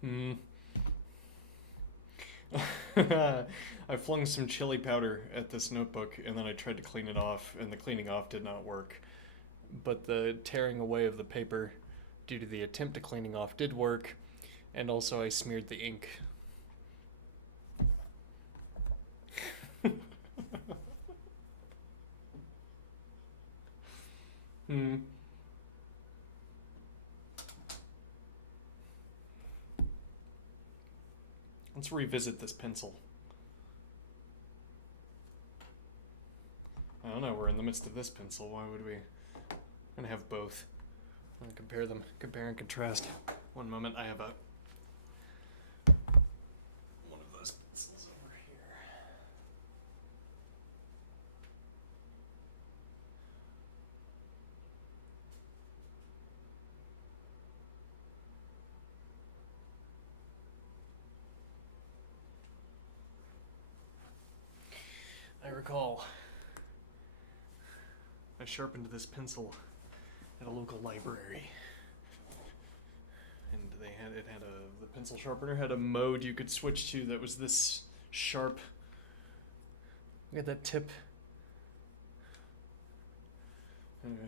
Hmm. I flung some chili powder at this notebook and then I tried to clean it off, and the cleaning off did not work. But the tearing away of the paper due to the attempt to cleaning off did work, and also I smeared the ink. Hmm. Let's revisit this pencil. I don't know, we're in the midst of this pencil. Why would we? I'm gonna have both. I'm gonna compare them, compare and contrast. One moment, I have a one of those pencils over here. I recall I sharpened this pencil at a local library, and they had it had a the pencil sharpener had a mode you could switch to that was this sharp. Look at that tip. Anyway,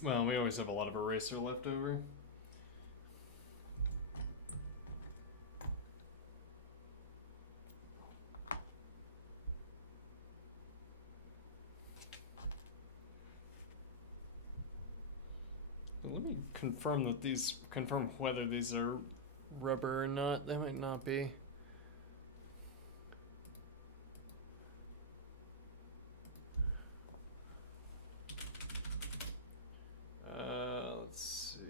Well, we always have a lot of eraser left over. Let me confirm whether these are rubber or not. They might not be. Let's see.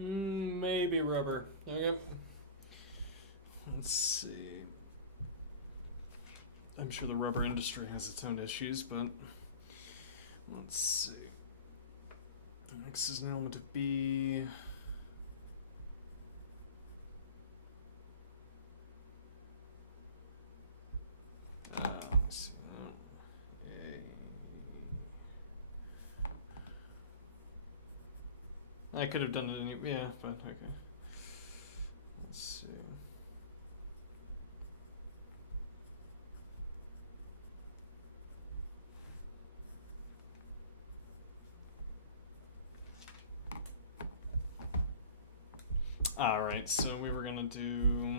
Maybe rubber. Okay. Let's see. I'm sure the rubber industry has its own issues, but let's see. X is an element of B. Let's see. I could have done it anyway. Yeah, but okay. Let's see. Alright, so we were gonna do.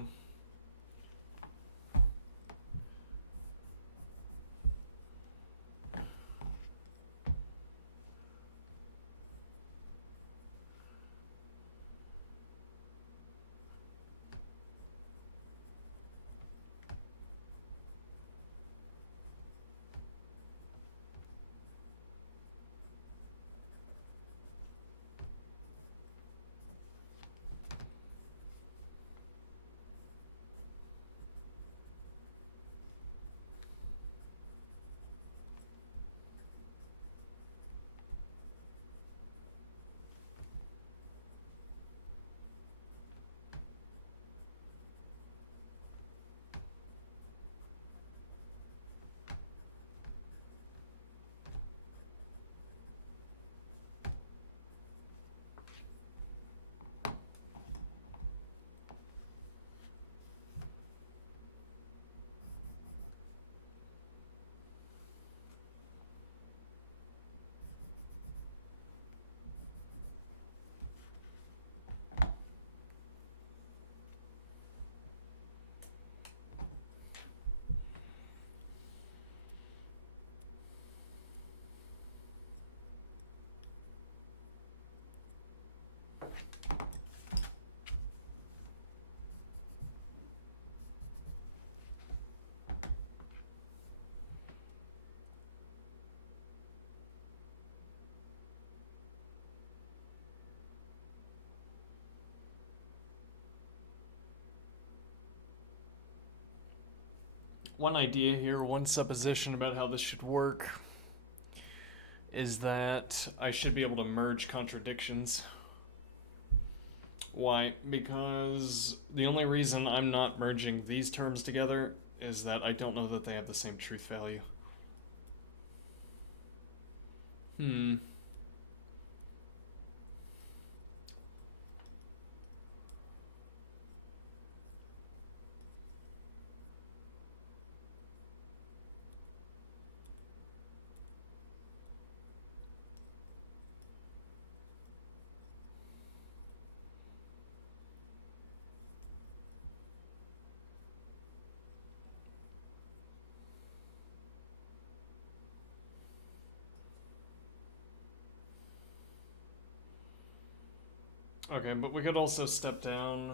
One idea here, one supposition about how this should work is that I should be able to merge contradictions. Why? Because the only reason I'm not merging these terms together is that I don't know that they have the same truth value. Okay, but we could also step down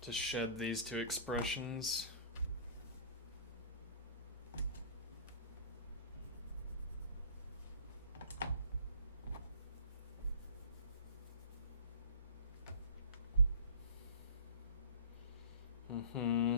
to shed these two expressions. Mm-hmm.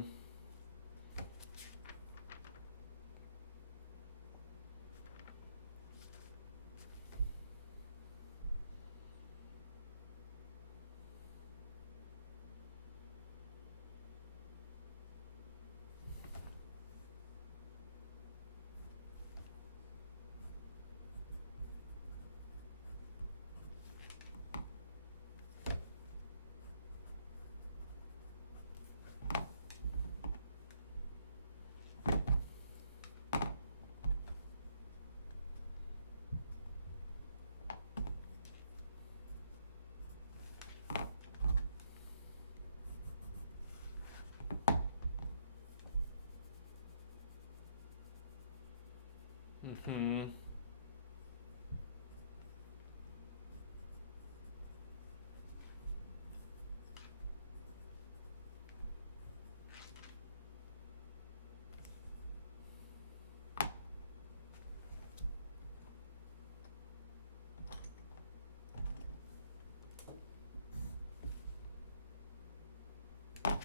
Mm-hmm.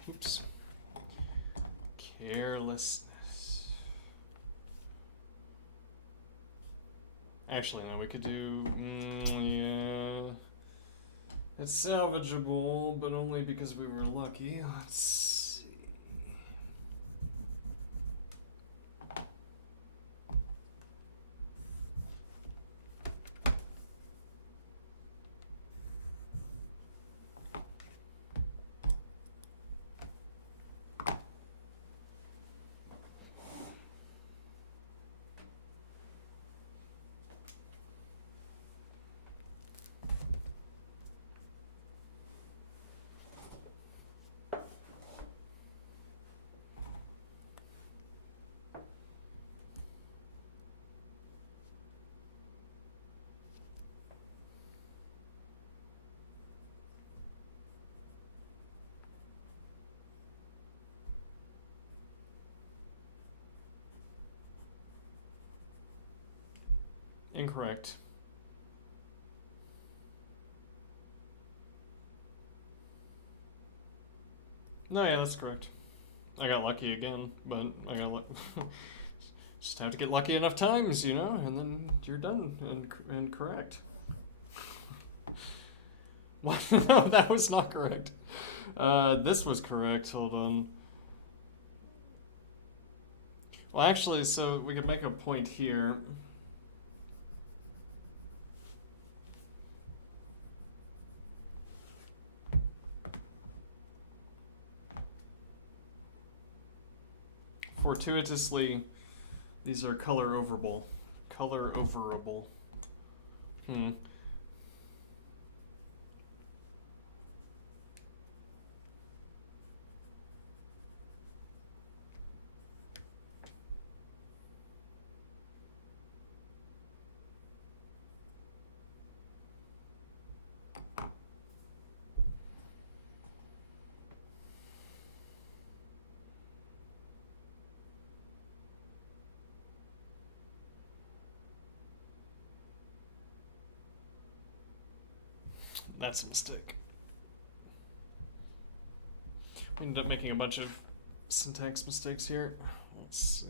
Oops. Carelessness. Actually, no, we could do. Yeah. It's salvageable, but only because we were lucky. Let's see. Incorrect. No, yeah, that's correct. I got lucky again, but I got just have to get lucky enough times, you know, and then you're done and correct. What? No, that was not correct. This was correct. Hold on. Well, actually, so we could make a point here. Fortuitously, these are color overable. Color overable. Hmm. That's a mistake. We ended up making a bunch of syntax mistakes here. Let's see.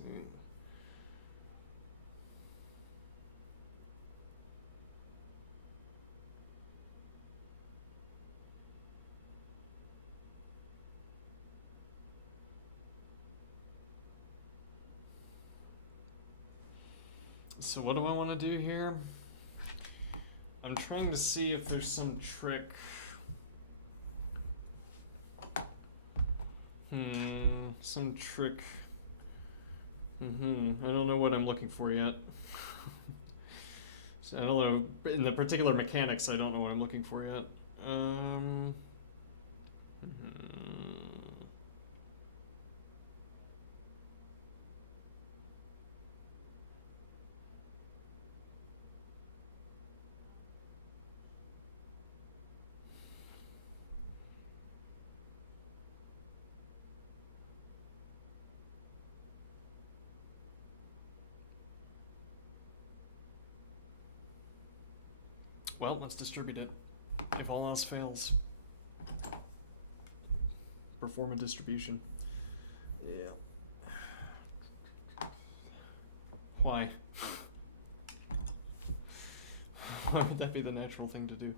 So what do I want to do here? I'm trying to see if there's some trick. Some trick. I don't know what I'm looking for yet. So I don't know. In the particular mechanics, I don't know what I'm looking for yet. Hmm. Well, let's distribute it. If all else fails, perform a distribution. Yeah. Why? Why would that be the natural thing to do?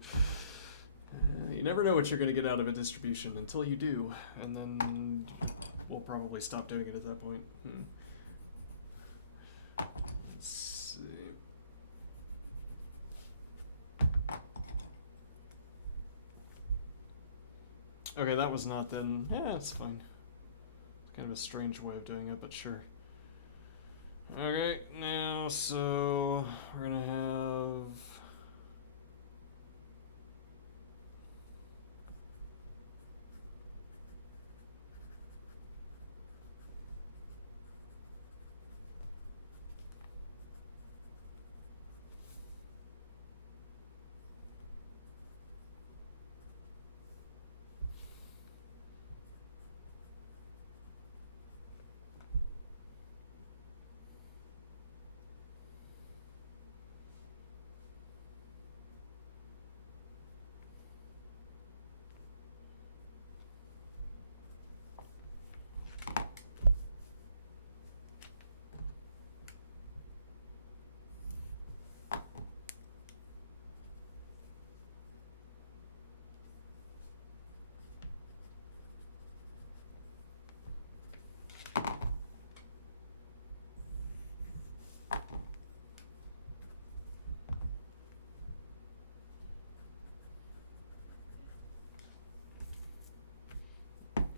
You never know what you're going to get out of a distribution until you do, and then we'll probably stop doing it at that point. Let's see. Okay, that was not then. Yeah, it's fine. It's kind of a strange way of doing it, but sure. Okay, now, so we're gonna have...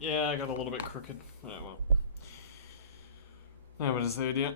Yeah, I got a little bit crooked. Yeah, well. Now what is the idea?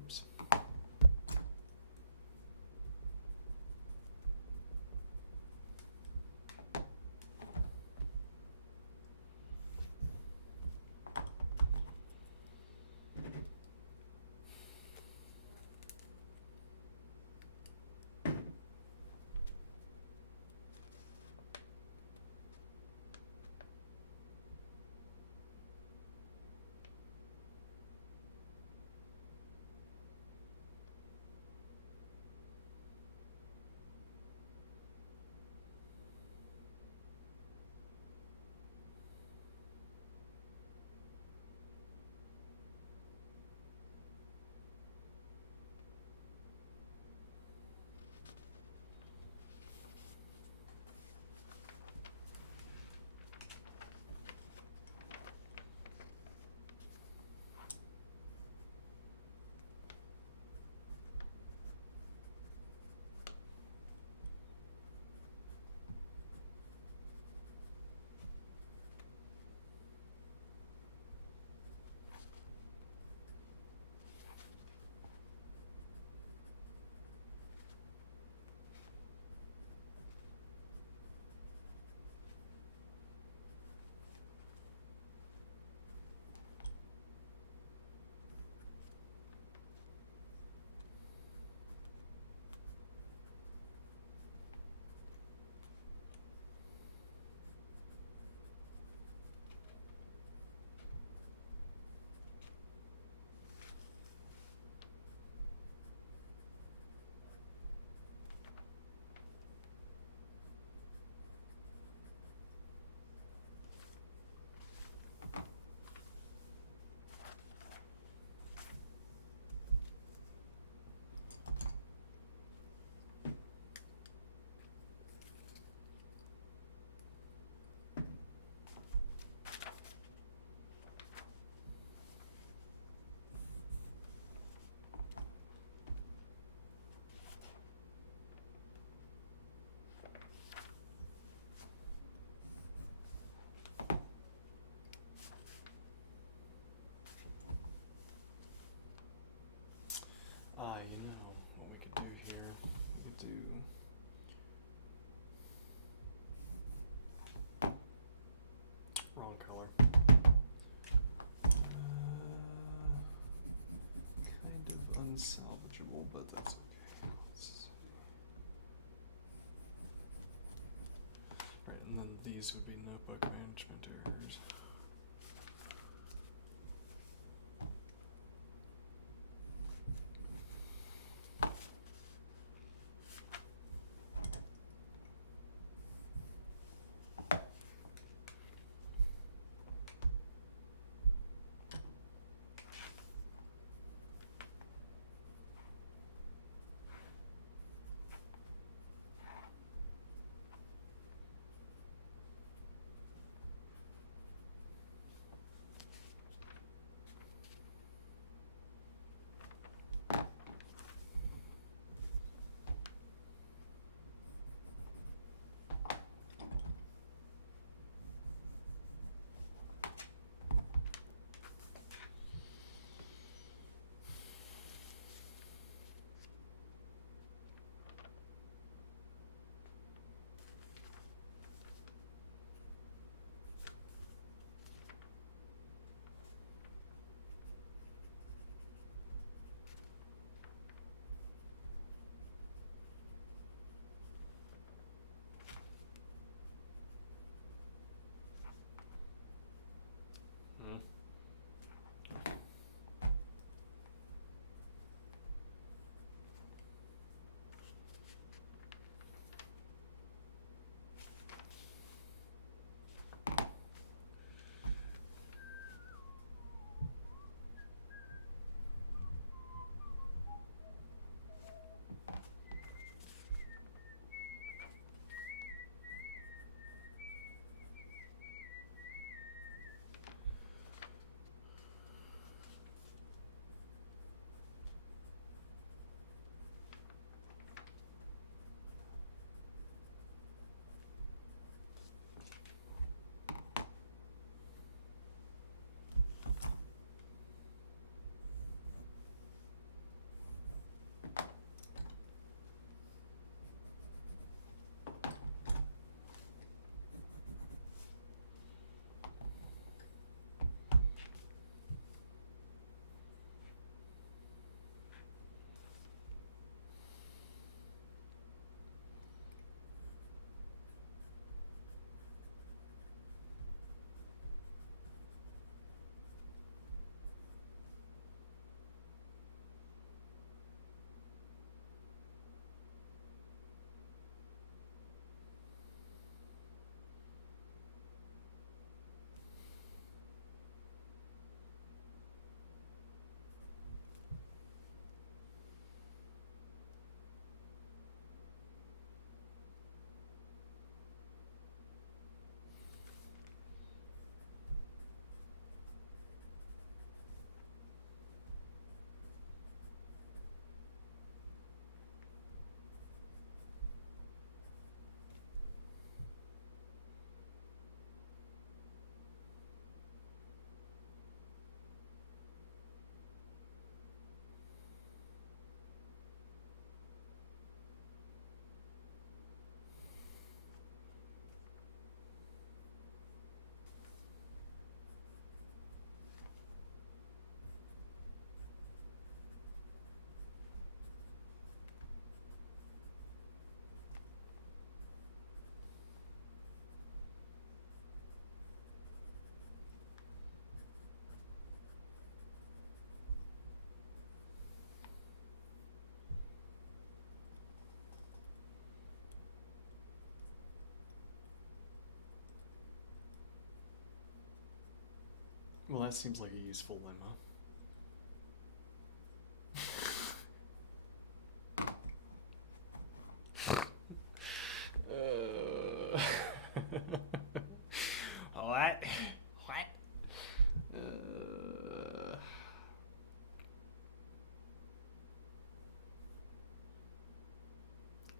Oops. You know what we could do here? We could do wrong color. Kind of unsalvageable, but that's okay. Let's see. Right, and then these would be notebook management errors. Seems like a useful lemma. What? What?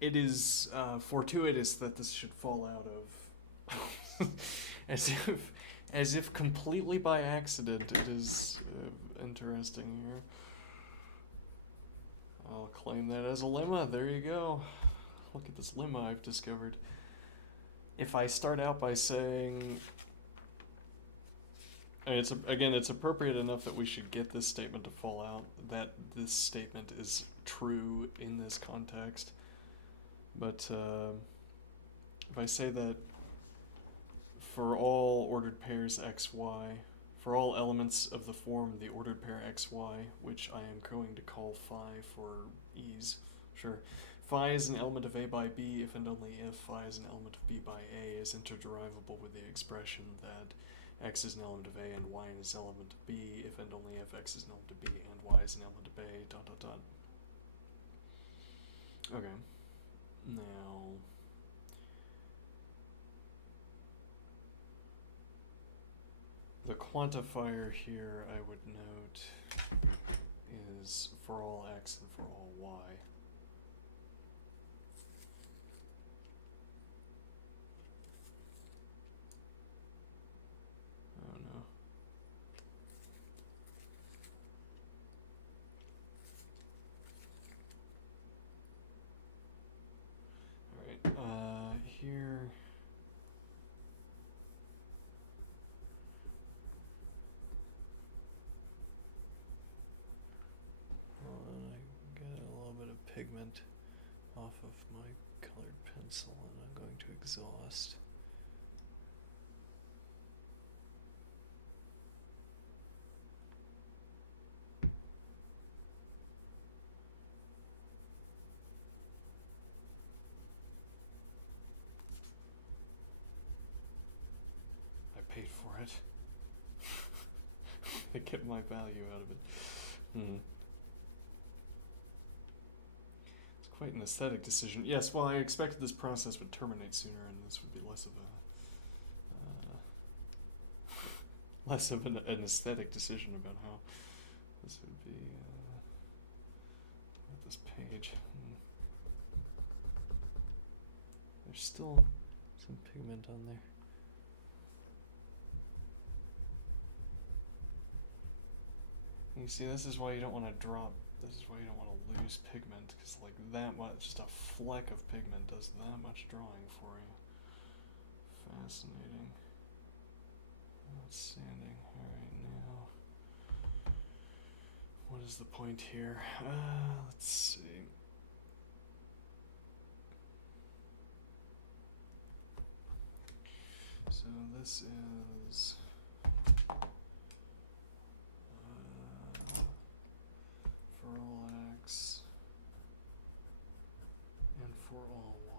It is fortuitous that this should fall out of, as if completely by accident. It is interesting here. I'll claim that as a lemma. There you go. Look at this lemma I've discovered. If I start out by saying, it's appropriate enough that we should get this statement to fall out, that this statement is true in this context. But if I say that for all ordered pairs xy, for all elements of the form the ordered pair xy, which I am going to call phi for ease, sure. Phi is an element of A by B if and only if phi is an element of B by A is interderivable with the expression that x is an element of A and y is an element of B if and only if x is an element of B and y is an element of A, dot dot dot. Okay. Now, the quantifier here I would note is for all x and for all y. Oh no. Alright, here. I get a little bit of pigment off of my colored pencil and I'm going to exhaust. I paid for it. I get my value out of it. It's quite an aesthetic decision. Yes, well, I expected this process would terminate sooner, and this would be less of an aesthetic decision about how this would be with this page. There's still some pigment on there. You see, this is why you don't want to drop, this is why you don't want to lose pigment, because like that much, just a fleck of pigment does that much drawing for you. Fascinating. Outstanding. Alright, now, what is the point here? Let's see. So this is for all x and for all y.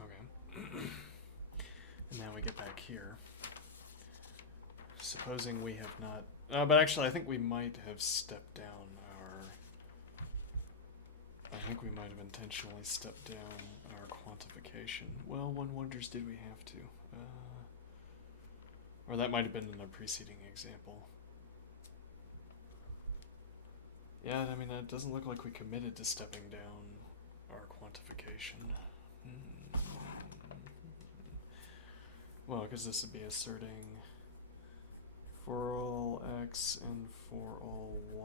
Okay. And now we get back here. Supposing we have not... but actually I think we might have stepped down our... I think we might have intentionally stepped down our quantification. Well, one wonders, did we have to? Or that might have been in a preceding example. Yeah, I mean, it doesn't look like we committed to stepping down our quantification. Well, because this would be asserting for all x and for all y.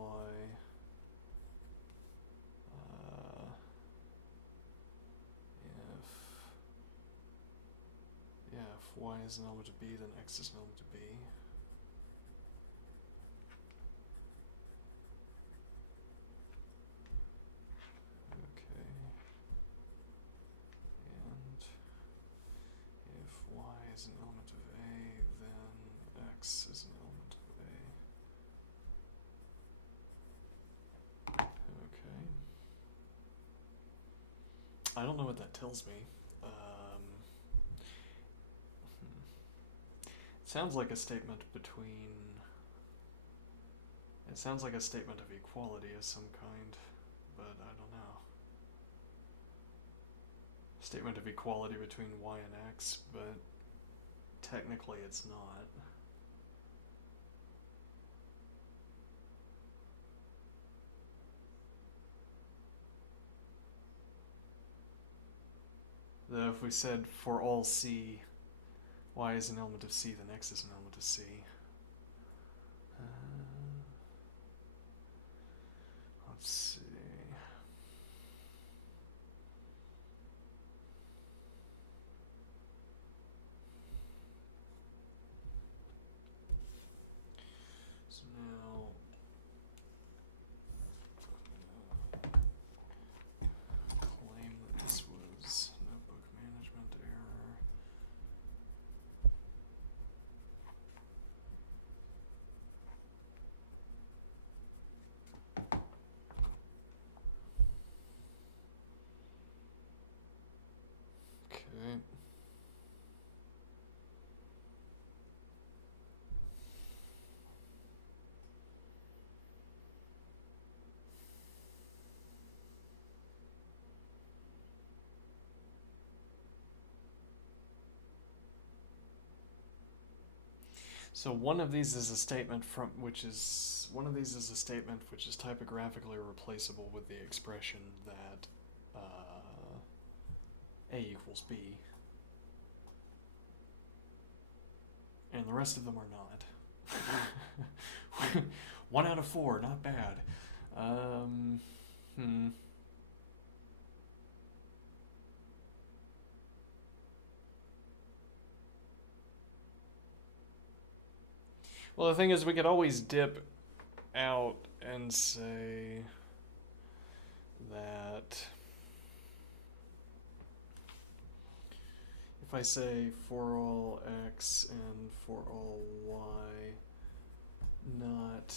If y is an element of b, then x is an element of b. Okay. And if y is an element of a, then x is an element of a. I don't know what that tells me. It sounds like a statement between. It sounds like a statement of equality of some kind, but I don't know. Statement of equality between y and x, but technically it's not. Though if we said for all c, y is an element of c, then x is an element of c. Let's see. So now claim that this was notebook management error. Okay. So one of these is a statement which is typographically replaceable with the expression that A equals B, and the rest of them are not. 1 out of 4, not bad. Well, the thing is, we could always dip out and say that if I say for all x and for all y, not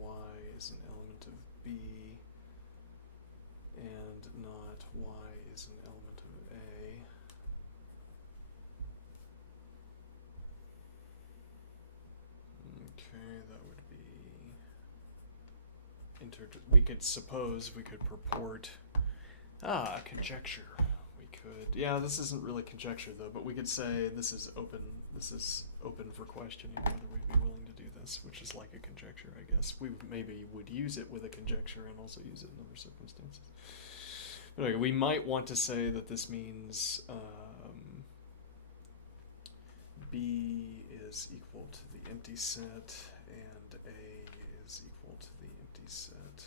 y is an element of b, and not y is an element of a. Okay, that would be we could purport conjecture. We could, yeah, this isn't really conjecture though, but we could say this is open for questioning whether we'd be willing to do this, which is like a conjecture, I guess. We maybe would use it with a conjecture and also use it in other circumstances. But anyway, we might want to say that this means B is equal to the empty set and A is equal to the empty set.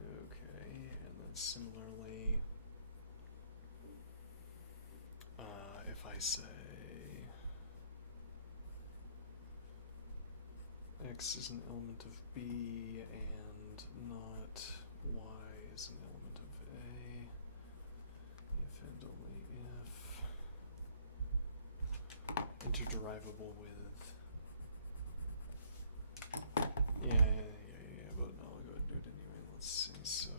Okay, and then similarly, if I say X is an element of B and not Y is an element of A, if and only if interderivable with, but no, I'll go ahead and do it anyway. Let's see, so,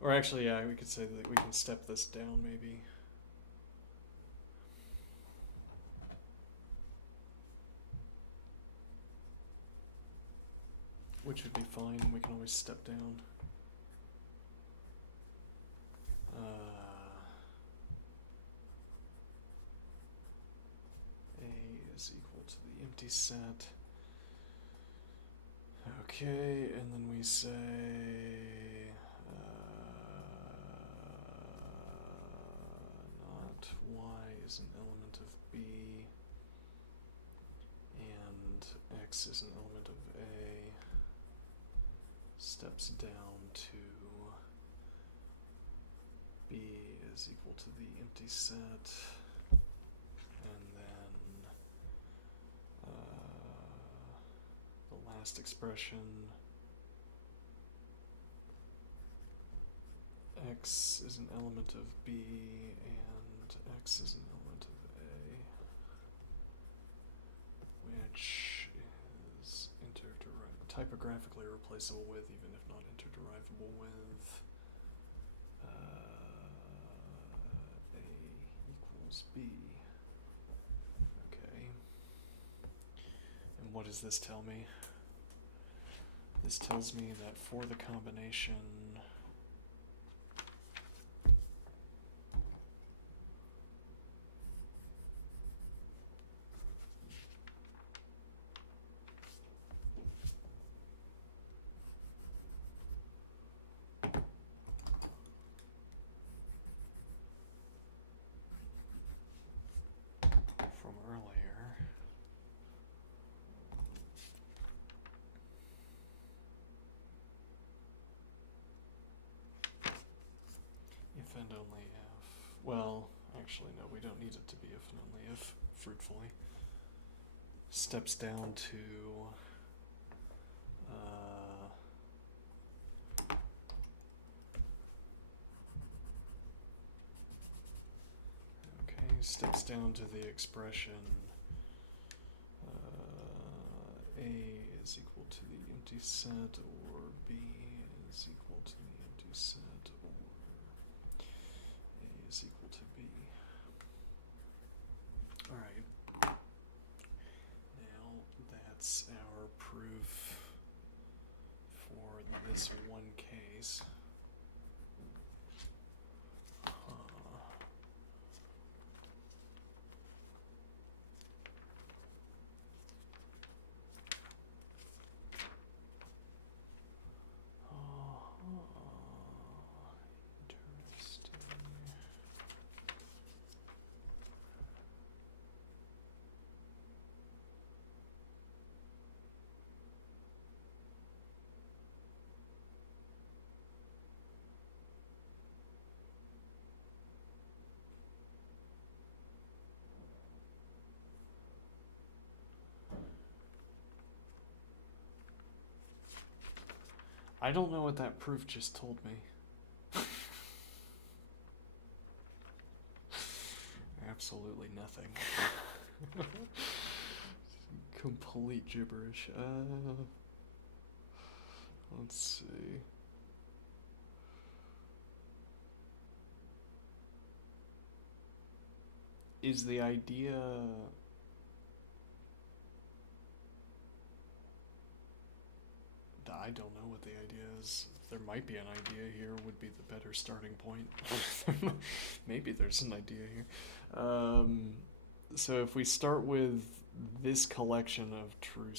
or actually, yeah, we could say that we can step this down maybe. Which would be fine, we can always step down. A is equal to the empty set. Okay, and then we say not Y is an element of B and X is an element of A, steps down to B is equal to the empty set, and then the last expression, X is an element of B and X is an element of A, which is typographically replaceable with, even if not interderivable with. A equals B. Okay. And what does this tell me? This tells me that for the combination from earlier, if and only if, well, actually no, we don't need it to be if and only if, fruitfully, steps down to steps down to the expression A is equal to the empty set, or B is equal to the empty set, or A is equal to B. Alright. Now that's our proof for this one case. I don't know what that proof just told me. Absolutely nothing. Complete gibberish. Let's see. Is the idea... I don't know what the idea is. There might be an idea here, would be the better starting point. Maybe there's an idea here. So if we start with this collection of true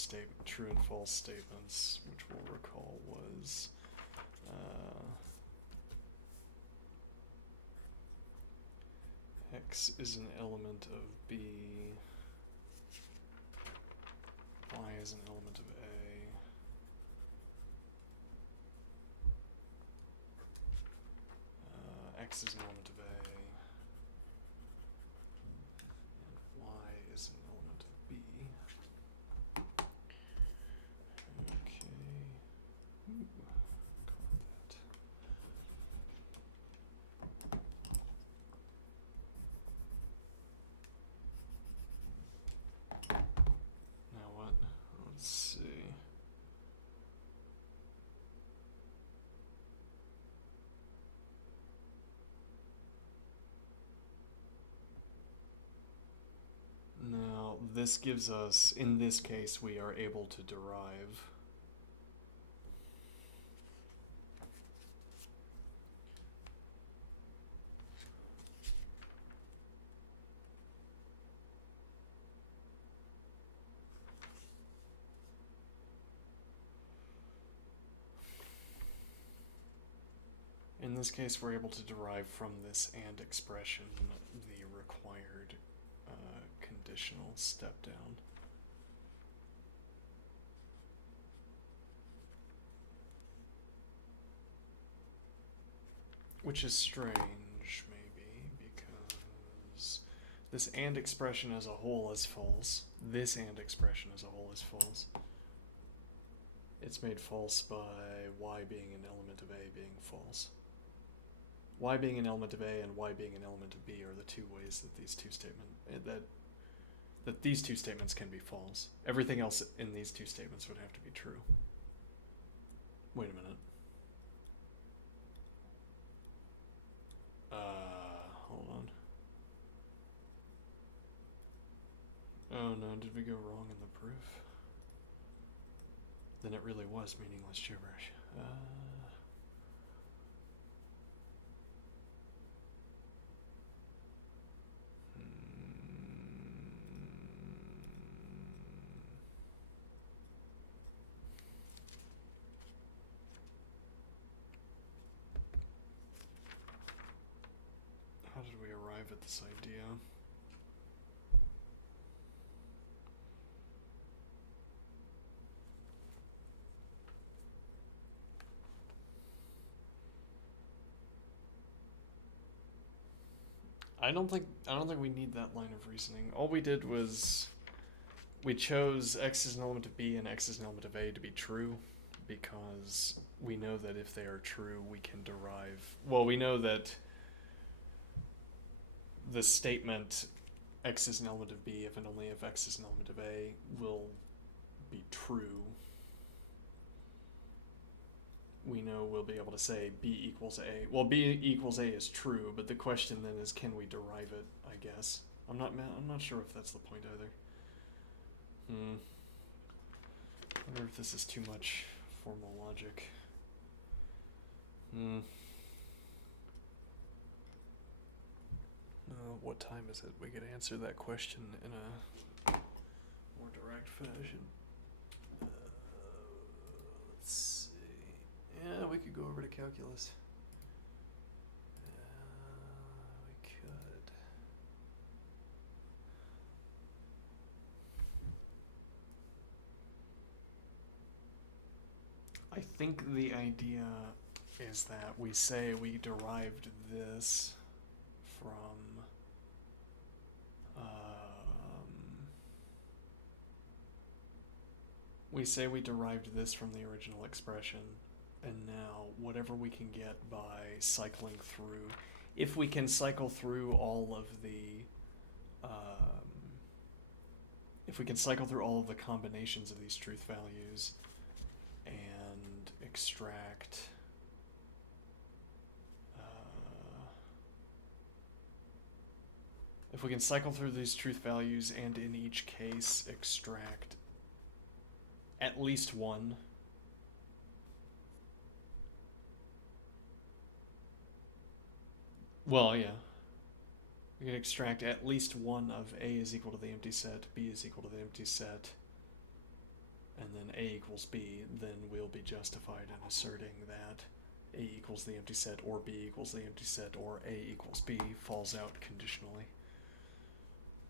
and false statements, which we'll recall was X is an element of B, Y is an element of A. X is an element of A, and Y is an element of B. Okay. Ooh, caught that. Now what? Let's see. Now, this gives us, in this case, we are able to derive from this and expression the required conditional step down. Which is strange, maybe, because this and expression as a whole is false. This and expression as a whole is false. It's made false by y being an element of A being false. Y being an element of A and y being an element of B are the two ways that these two these two statements can be false. Everything else in these two statements would have to be true. Wait a minute. Hold on. Oh no, did we go wrong in the proof? Then it really was meaningless gibberish. How did we arrive at this idea? I don't think we need that line of reasoning. All we did was we chose x is an element of b and x is an element of a to be true because we know that if they are true, we can derive. Well, we know that the statement x is an element of b if and only if x is an element of a will be true. We know we'll be able to say b equals a. Well, b equals a is true, but the question then is, can we derive it? I guess I'm not sure if that's the point either. I wonder if this is too much formal logic. What time is it? We could answer that question in a more direct fashion. Let's see. Yeah, we could go over to calculus. We could. I think the idea is that we say we derived this from the original expression, and now whatever we can get by cycling through, if we can cycle through all of the combinations of these truth values and extract if we can cycle through these truth values and in each case extract at least one we can extract at least one of a is equal to the empty set, b is equal to the empty set, and then a equals b, then we'll be justified in asserting that a equals the empty set or b equals the empty set or a equals b falls out conditionally,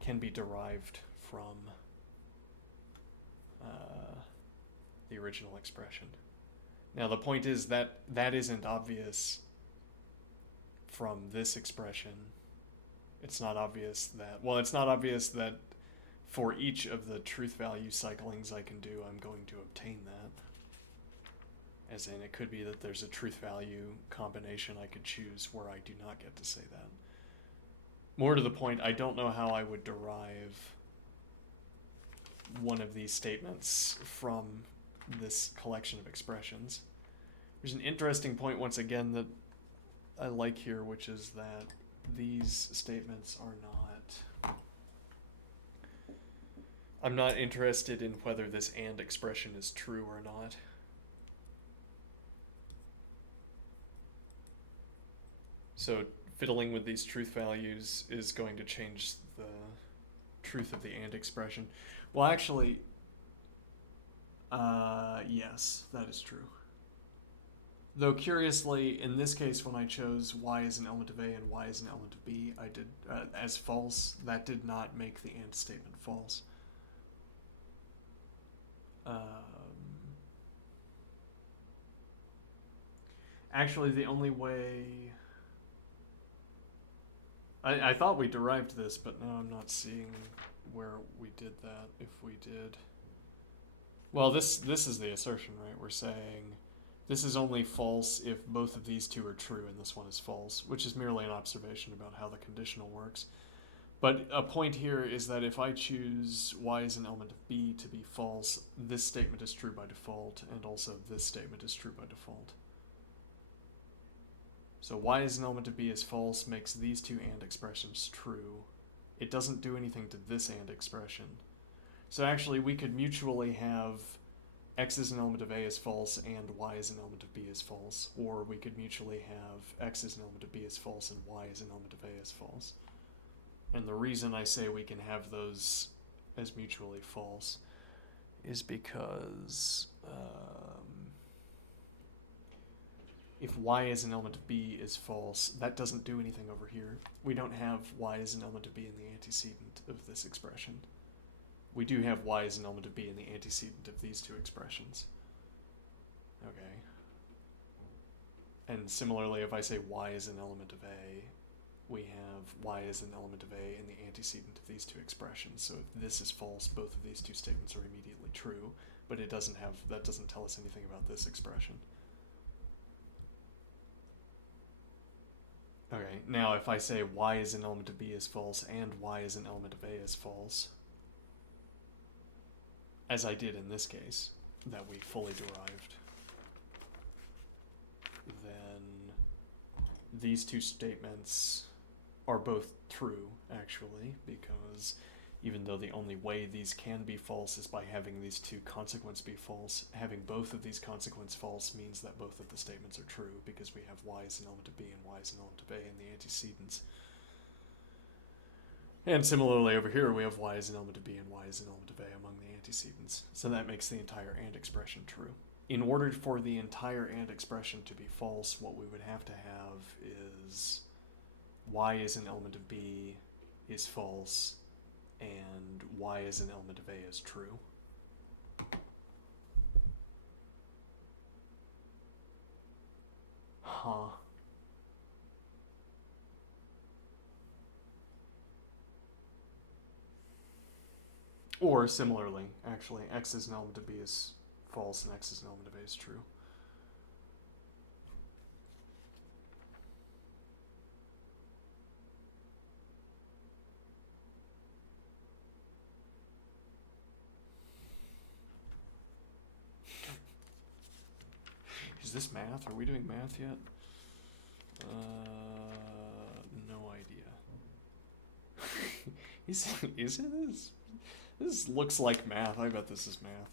can be derived from the original expression. Now the point is that that isn't obvious from this expression. It's not obvious that for each of the truth value cyclings I can do, I'm going to obtain that. As in, it could be that there's a truth value combination I could choose where I do not get to say that. More to the point, I don't know how I would derive one of these statements from this collection of expressions. There's an interesting point, once again, that I like here, which is that these statements are not... I'm not interested in whether this and expression is true or not. So fiddling with these truth values is going to change the truth of the and expression. Well, actually, yes, that is true. Though curiously, in this case, when I chose y as an element of a and y as an element of b, I did as false. That did not make the and statement false. Actually, the only way... I thought we derived this, but now I'm not seeing where we did that, if we did. Well, this is the assertion, right? We're saying this is only false if both of these two are true and this one is false, which is merely an observation about how the conditional works. But a point here is that if I choose y as an element of b to be false, this statement is true by default, and also this statement is true by default. So y as an element of b is false makes these two and expressions true. It doesn't do anything to this and expression. So actually we could mutually have x as an element of a is false and y as an element of b is false, or we could mutually have x as an element of b is false and y as an element of a is false. And the reason I say we can have those as mutually false is because if y as an element of b is false, that doesn't do anything over here. We don't have y as an element of b in the antecedent of this expression. We do have y as an element of b in the antecedent of these two expressions. Okay. And similarly, if I say y is an element of a, we have y as an element of a in the antecedent of these two expressions. So if this is false, both of these two statements are immediately true, but that doesn't tell us anything about this expression. Okay, now if I say y as an element of b is false and y as an element of a is false, as I did in this case, that we fully derived, then these two statements are both true, actually, because even though the only way these can be false is by having these two consequents be false, having both of these consequents false means that both of the statements are true, because we have y as an element of b and y as an element of a in the antecedents. And similarly over here, we have y as an element of b and y as an element of a among the antecedents. So that makes the entire and expression true. In order for the entire and expression to be false, what we would have to have is y as an element of b is false, and y as an element of a is true. Huh. Or similarly, actually, x as an element of b is false and x as an element of a is true. Is this math? Are we doing math yet? No idea. Is it this? This looks like math. I bet this is math.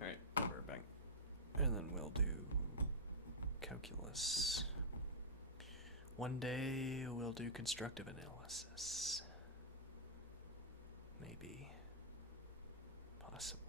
Alright, I'll be right back. And then we'll do calculus. One day we'll do constructive analysis. Maybe. Possibly.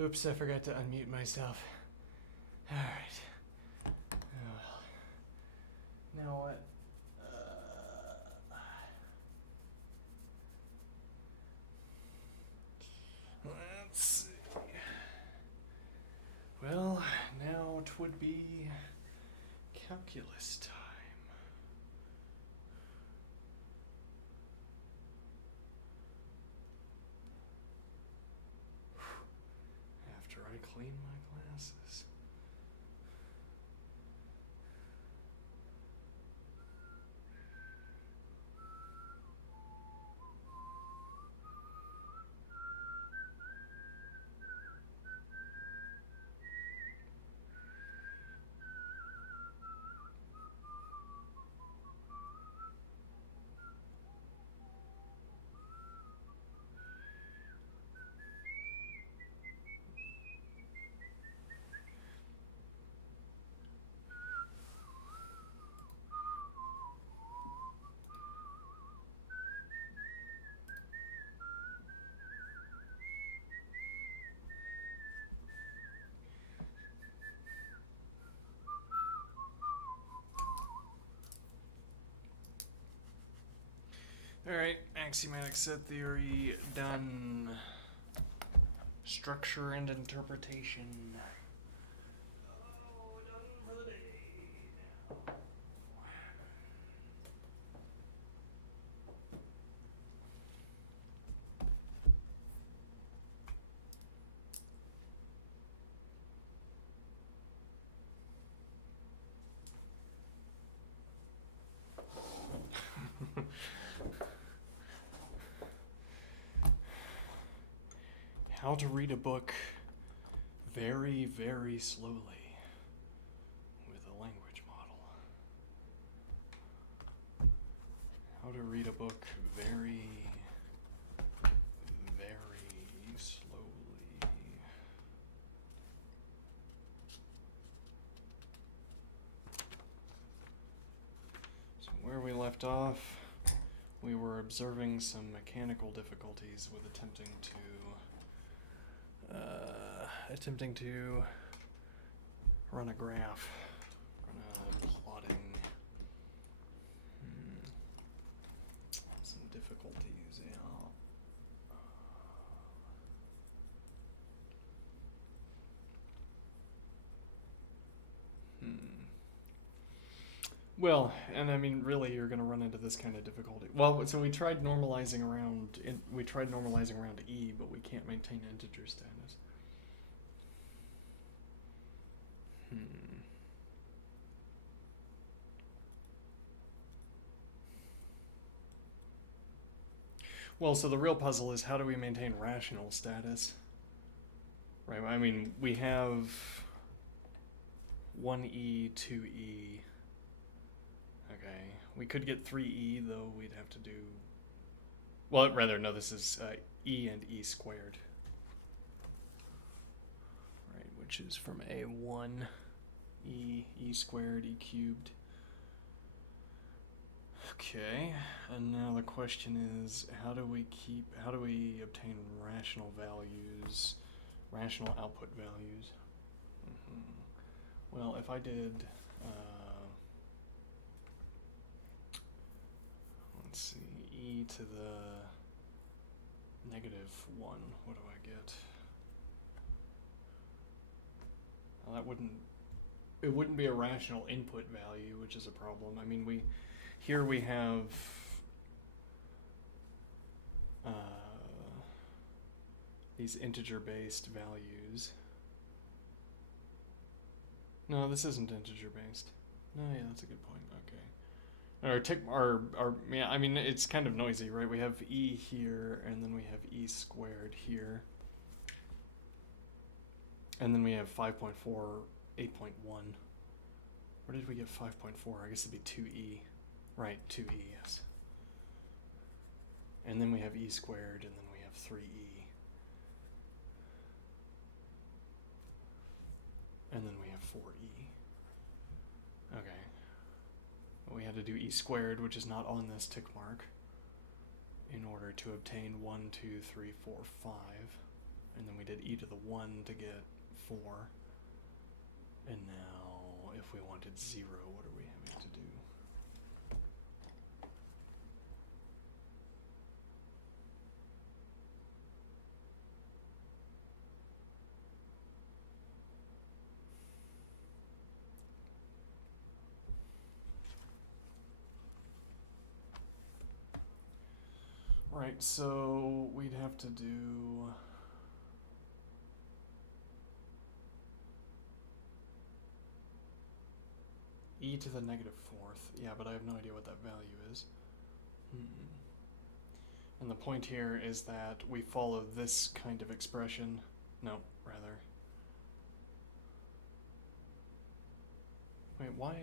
Oops, I forgot to unmute myself. Alright. Oh well. Now what? Let's see. Well, now it would be calculus time. After I clean my glasses. Alright, axiomatic set theory done. Structure and interpretation. Oh, done for the day. How to read a book very, very slowly with a language model. How to read a book very, very slowly. So where we left off, we were observing some mechanical difficulties with attempting to run a graph, run a plotting. Some difficulties, yeah. Well, and I mean, really, you're going to run into this kind of difficulty. Well, so we tried normalizing around E, but we can't maintain integer status. Well, so the real puzzle is how do we maintain rational status? Right, I mean, we have 1E, 2E. Okay, we could get 3E, though we'd have to do... Well, rather, no, this is E and E squared. Right, which is from A1, E squared, E cubed. Okay, and now the question is, how do we obtain rational values, rational output values? Well, if I did, let's see, E to the -1, what do I get? Well, it wouldn't be a rational input value, which is a problem. I mean, here we have these integer-based values. No, this isn't integer-based. No, yeah, that's a good point. Okay. Yeah, I mean, it's kind of noisy, right? We have E here, and then we have E squared here. And then we have 5.4, 8.1. Where did we get 5.4? I guess it'd be 2E. Right, 2E, yes. And then we have E squared, and then we have 3E. And then we have 4E. Okay. Well, we had to do E squared, which is not on this tick mark, in order to obtain 1, 2, 3, 4, 5. And then we did e to the 1 to get 4. And now, if we wanted 0, what are we having to do? Right, so we'd have to do... e to the negative 4th. Yeah, but I have no idea what that value is. And the point here is that we follow this kind of expression. No, rather. Wait, why?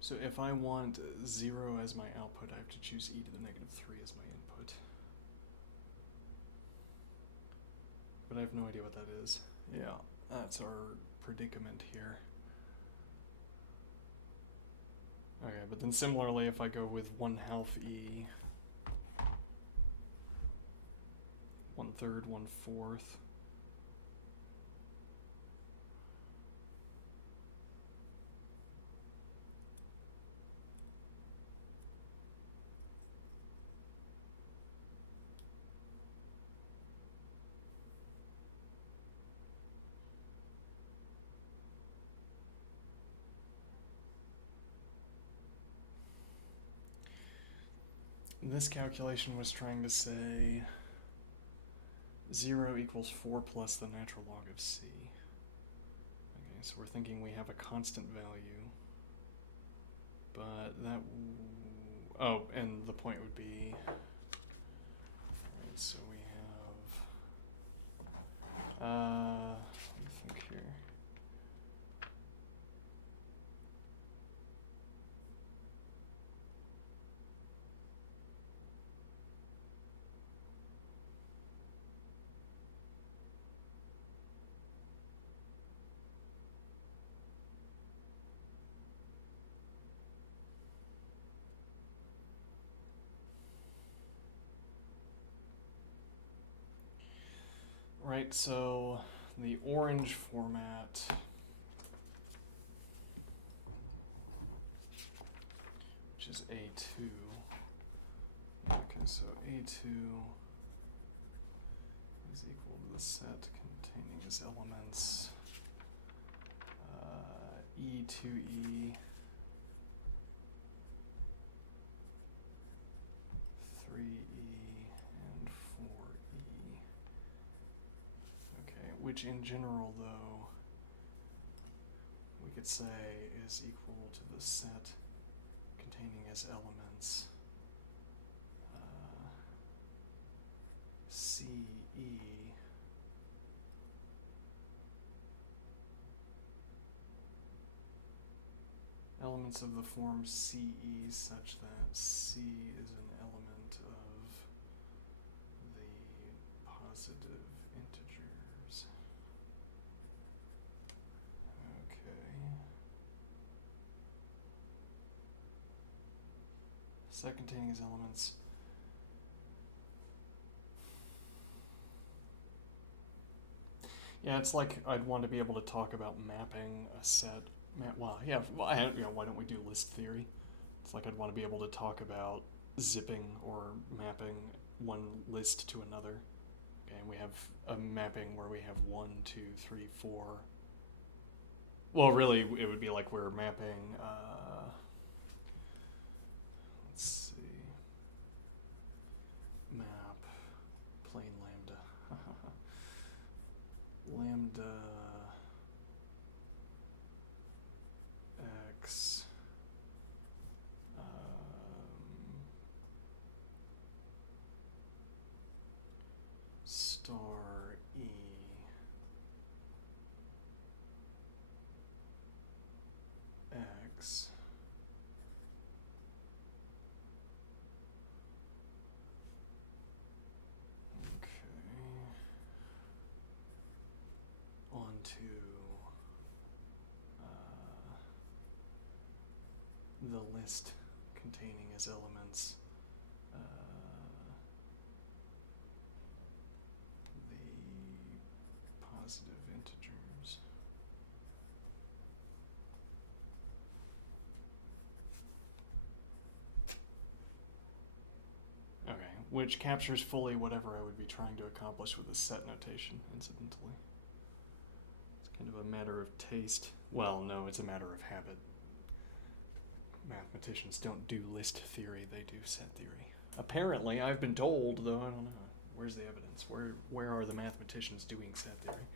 So if I want 0 as my output, I have to choose e to the negative 3 as my input. But I have no idea what that is. Yeah, that's our predicament here. Okay, but then similarly, if I go with 1/2 e, 1/3, 1/4, this calculation was trying to say 0 equals 4 plus the natural log of c. Okay, so we're thinking we have a constant value, but that... oh, and the point would be... Alright, so we have... let me think here. Right, so the orange format, which is A2. Okay, so A2 is equal to the set containing its elements E2E, 3E, and 4E. Okay, which in general, though, we could say is equal to the set containing as elements CE elements of the form CE such that C is an element of the positive integers. Okay. Set containing as elements. Yeah, it's like I'd want to be able to talk about mapping a set. Well, yeah, why don't we do list theory? It's like I'd want to be able to talk about zipping or mapping one list to another. Okay, and we have a mapping where we have 1, 2, 3, 4. Well, really, it would be like we're mapping, let's see, map plane lambda. lambda x star e x onto the list containing as elements the positive integers. Okay, which captures fully whatever I would be trying to accomplish with the set notation, incidentally. It's kind of a matter of taste. Well, no, it's a matter of habit. Mathematicians don't do list theory, they do set theory. Apparently, I've been told, though I don't know. Where's the evidence? Where are the mathematicians doing set theory?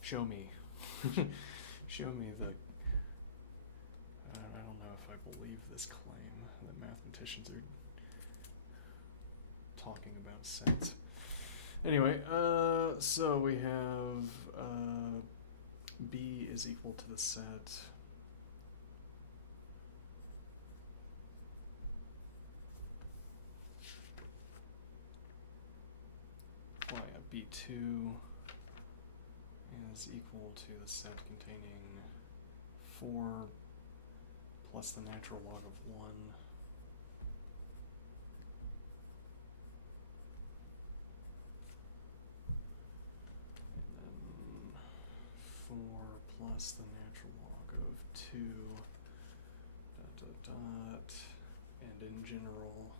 Show me. Show me the... I don't know if I believe this claim that mathematicians are talking about sets. Anyway, so we have B is equal to the set. Well, yeah, B2 is equal to the set containing 4 plus the natural log of 1. And then 4 plus the natural log of 2, dot, dot, dot, and in general,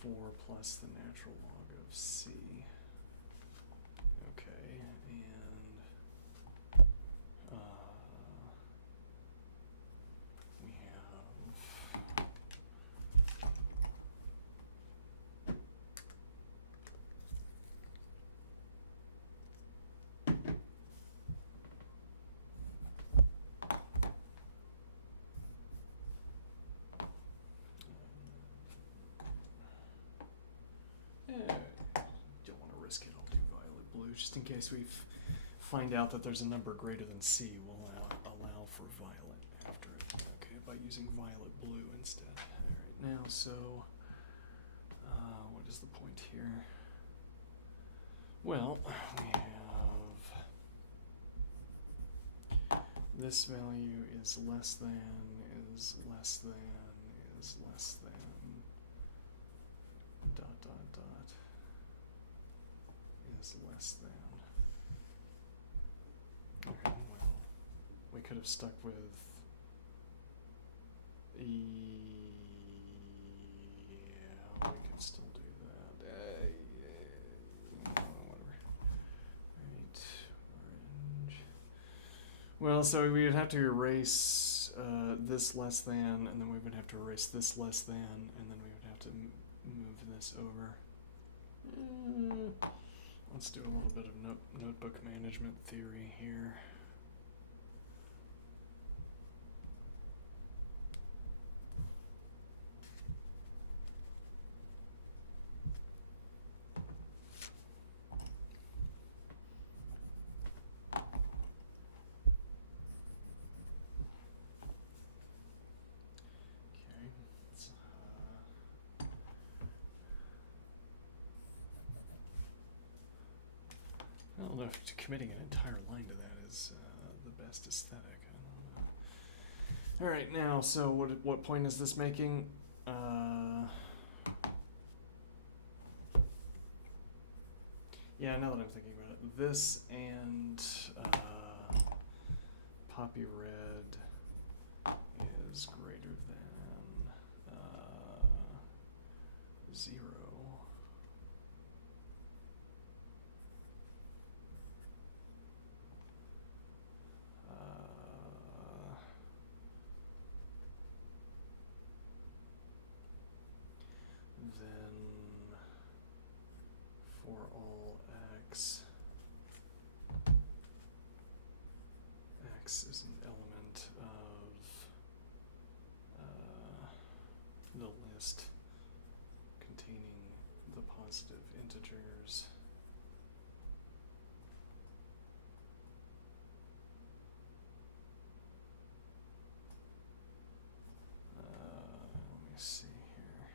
4 plus the natural log of C. Okay, and we have don't want to risk it, I'll do violet blue, just in case we find out that there's a number greater than C, we'll allow for violet after it. Okay, by using violet blue instead. Alright, now, so, what is the point here? Well, we have this value is less than, is less than, is less than, dot, dot, dot, is less than. Okay, well, we could have stuck with yeah, we could still do that. Whatever. Right, orange. Well, so we would have to erase this less than, and then we would have to erase this less than, and then we would have to move this over. Let's do a little bit of notebook management theory here. I don't know if committing an entire line to that is the best aesthetic. I don't know. All right, now, so what point is this making? Yeah, now that I'm thinking about it, this and poppy red is greater than 0. Then for all x x is an element of the list containing the positive integers. Let me see here.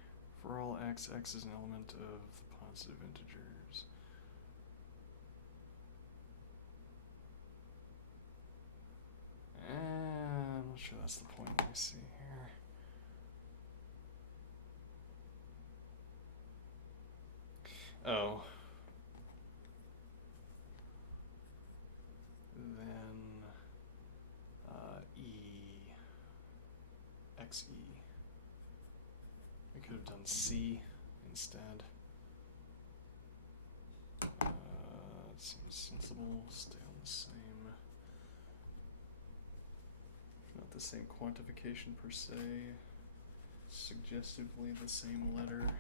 For all x, x is an element of the positive integers. I'm not sure that's the point. Let me see here. Oh. Then xe. We could have done c instead. It seems sensible. Stay on the same. Not the same quantification per se. Suggestively the same letter.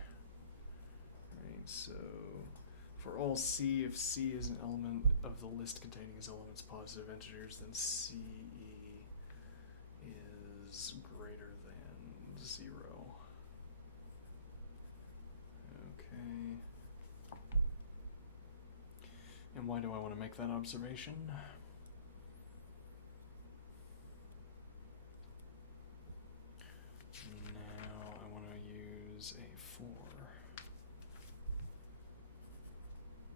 Right, so for all c, if c is an element of the list containing its elements positive integers, then ce is greater than 0. Okay. And why do I want to make that observation? Now I want to use a 4.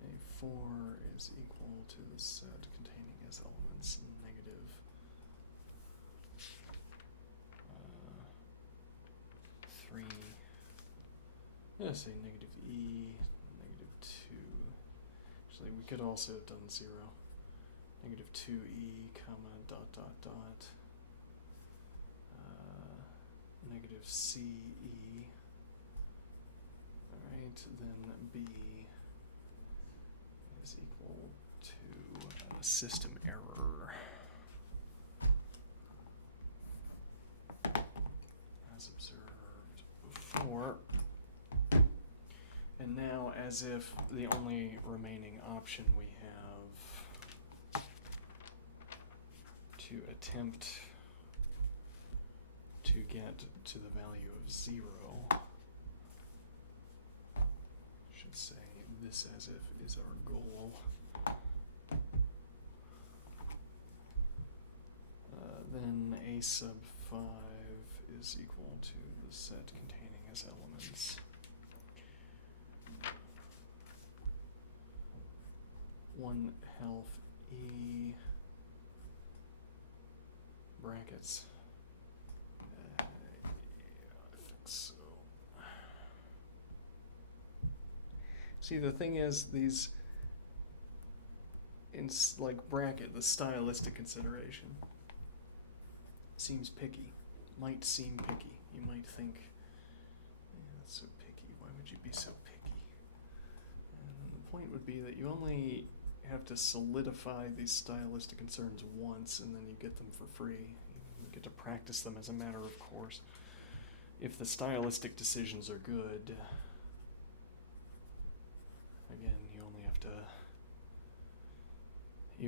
A 4 is equal to the set containing as elements negative 3. Yeah, say negative e, negative 2. Actually, we could also have done 0. Negative 2e, comma, dot, dot, dot. Negative ce. Alright, then b is equal to system error. As observed before. And now, as if the only remaining option we have to attempt to get to the value of 0, should say this as if is our goal. Then a sub 5 is equal to the set containing as elements 1 half e brackets. I think so. See, the thing is, these in like bracket, the stylistic consideration seems picky. Might seem picky. You might think, that's so picky. Why would you be so picky? And the point would be that you only have to solidify these stylistic concerns once, and then you get them for free. You get to practice them as a matter of course. If the stylistic decisions are good, again, you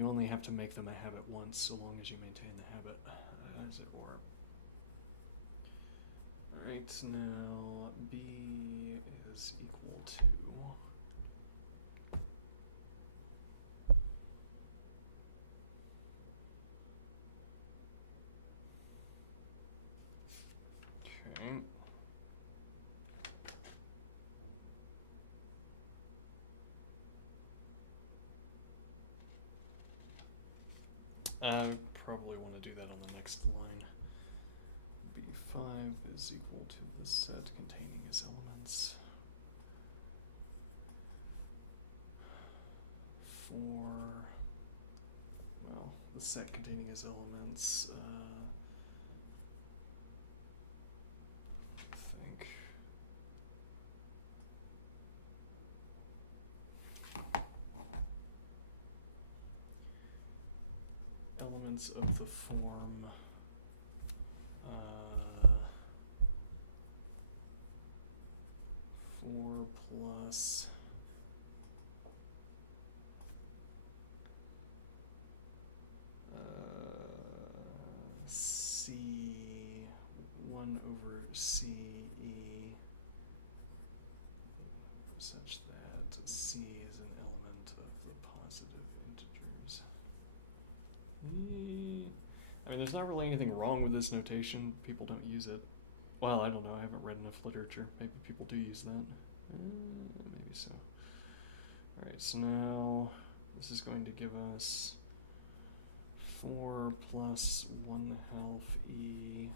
only have to make them a habit once, so long as you maintain the habit, as it were. Alright, now b is equal to I probably want to do that on the next line. B5 is equal to the set containing its elements 4, well, the set containing its elements, I think elements of the form 4 plus over CE such that C is an element of the positive integers. I mean, there's not really anything wrong with this notation. People don't use it. Well, I don't know. I haven't read enough literature. Maybe people do use that. Maybe so. Alright, so now this is going to give us 4 plus 1/2 E,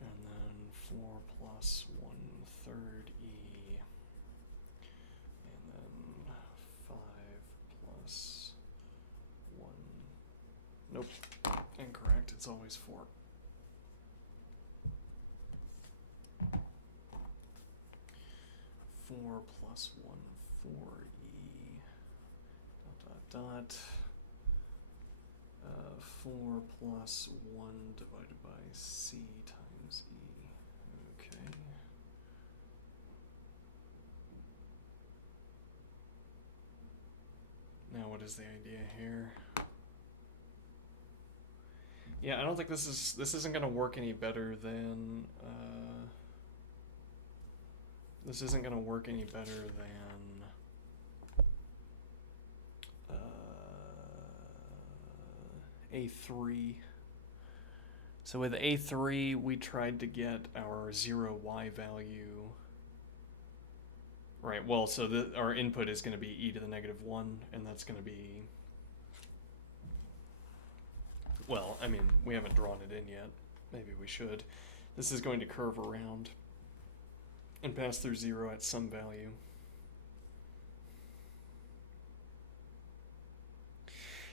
and then 4 plus 1/3 E, and then 5 plus 1. Nope, incorrect. It's always 4. Four plus 1/4 E dot 4 plus 1 divided by C times E. Okay. Now what is the idea here? Yeah, I don't think this isn't gonna work any better than this isn't gonna work any better than A3. So with A3, we tried to get our 0y value. Right, well, so our input is going to be e to the negative 1, and that's going to be... Well, I mean, we haven't drawn it in yet. Maybe we should. This is going to curve around and pass through 0 at some value.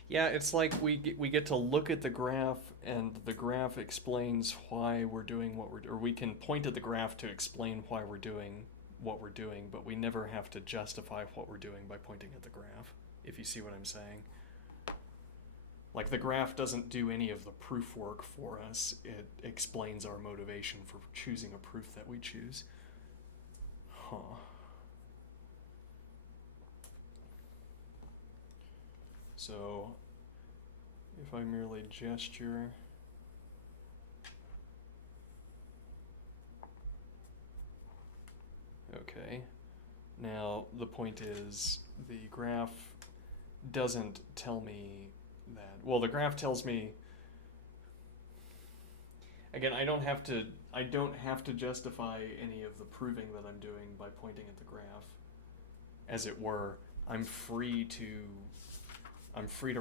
Yeah, it's like we get to look at the graph, and the graph explains why we're doing what or we can point at the graph to explain why we're doing what we're doing, but we never have to justify what we're doing by pointing at the graph, if you see what I'm saying. Like, the graph doesn't do any of the proof work for us. It explains our motivation for choosing a proof that we choose. Huh. So, if I merely gesture, okay, now the point is the graph doesn't tell me that, well, the graph tells me, again, I don't have to justify any of the proving that I'm doing by pointing at the graph, as it were. I'm free to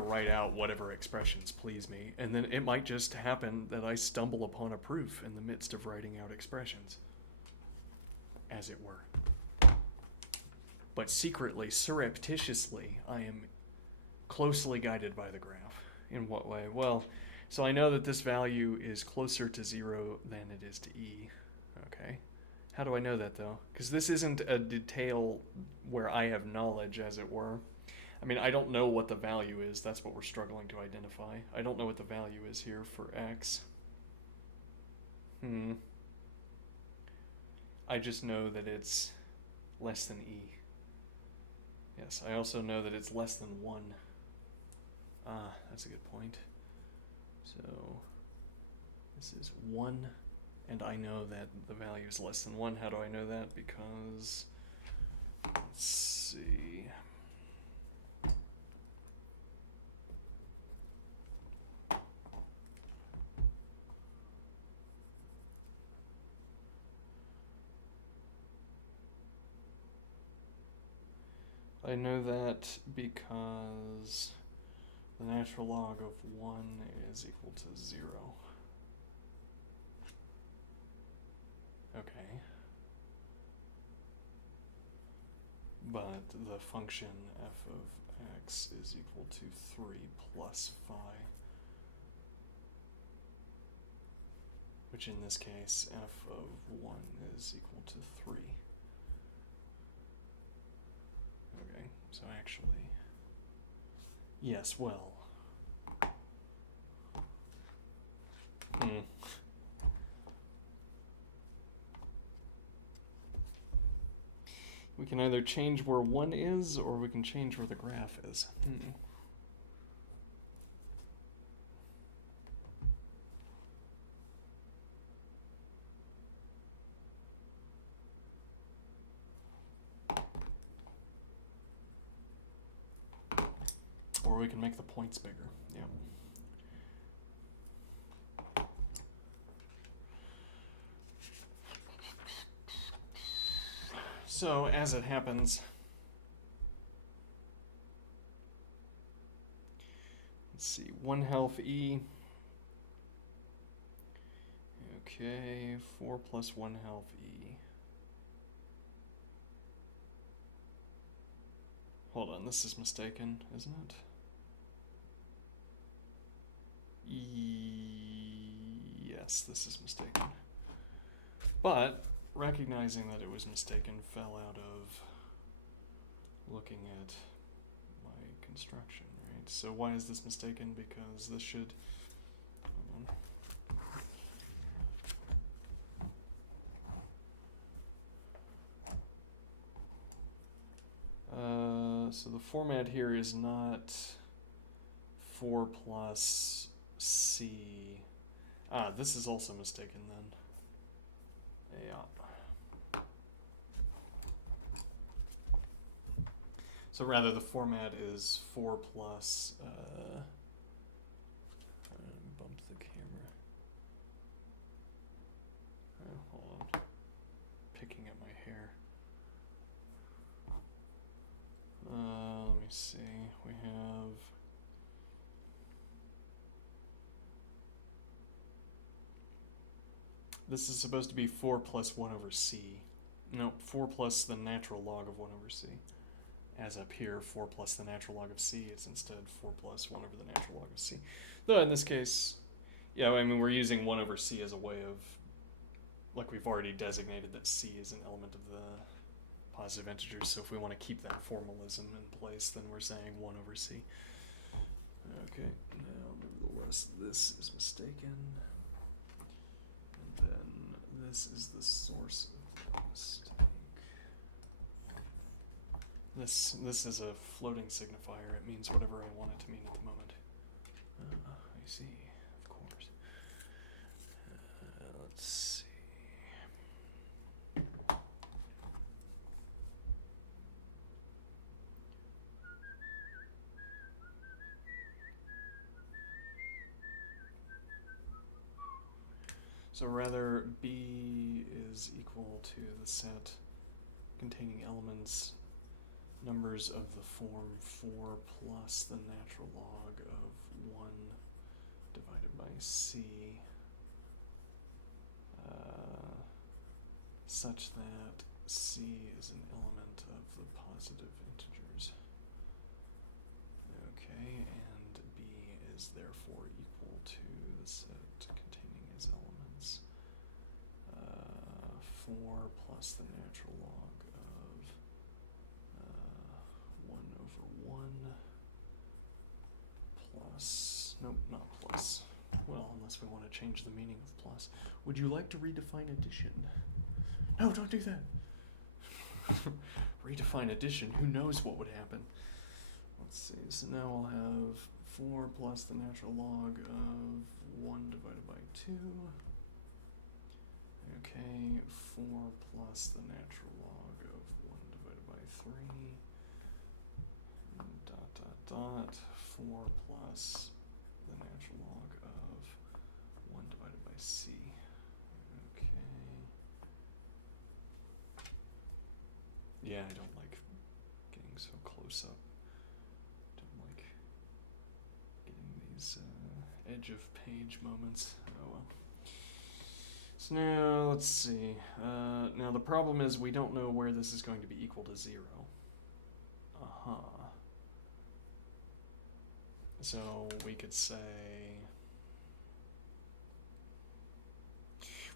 write out whatever expressions please me, and then it might just happen that I stumble upon a proof in the midst of writing out expressions, as it were. But secretly, surreptitiously, I am closely guided by the graph. In what way? Well, so I know that this value is closer to 0 than it is to e. Okay. How do I know that, though? Because this isn't a detail where I have knowledge, as it were. I mean, I don't know what the value is. That's what we're struggling to identify. I don't know what the value is here for x. I just know that it's less than e. Yes, I also know that it's less than 1. Ah, that's a good point. So this is 1, and I know that the value is less than 1. How do I know that? Because, let's see. I know that because the natural log of 1 is equal to 0. Okay. But the function f of x is equal to 3 plus phi, which in this case, f of 1 is equal to 3. Okay, so actually, yes, well. We can either change where 1 is, or we can change where the graph is. we can make the points bigger. Yep. So, as it happens, let's see, 1 health E. Okay, 4 plus 1 health E. Hold on, this is mistaken, isn't it? Yes, this is mistaken. But recognizing that it was mistaken fell out of looking at my construction, right? So why is this mistaken? Because this should, hold on. So the format here is not 4 plus C. This is also mistaken then. Yeah. So rather the format is 4 plus, bump the camera. Hold on. Picking at my hair. Let me see. We have this is supposed to be 4 plus 1 over C. No, 4 plus the natural log of 1 over C. As up here, 4 plus the natural log of C is instead 4 plus 1 over the natural log of C. Though in this case, yeah, I mean, we're using 1 over C as a way of, like we've already designated that C is an element of the positive integers, so if we want to keep that formalism in place, then we're saying 1 over C. Okay, now nevertheless, this is mistaken. And then this is the source of the mistake. This is a floating signifier. It means whatever I want it to mean at the moment. I see, of course. Let's see. So rather, B is equal to the set containing elements, numbers of the form 4 plus the natural log of 1 divided by C, such that C is an element of the positive integers. Okay, and B is therefore equal to the set containing its elements 4 plus the natural log of 1 over 1 plus, nope, not plus. Well, unless we want to change the meaning of plus. Would you like to redefine addition? No, don't do that. Redefine addition, who knows what would happen. Let's see, so now we'll have 4 plus the natural log of 1 divided by 2. Okay, 4 plus the natural log of 1 divided by 3. Dot, dot, dot. 4 plus the natural log of 1 divided by C. Okay. Yeah, I don't like getting so close up. Don't like getting these edge of page moments. Oh well. So now, let's see. Now the problem is we don't know where this is going to be equal to 0. So we could say,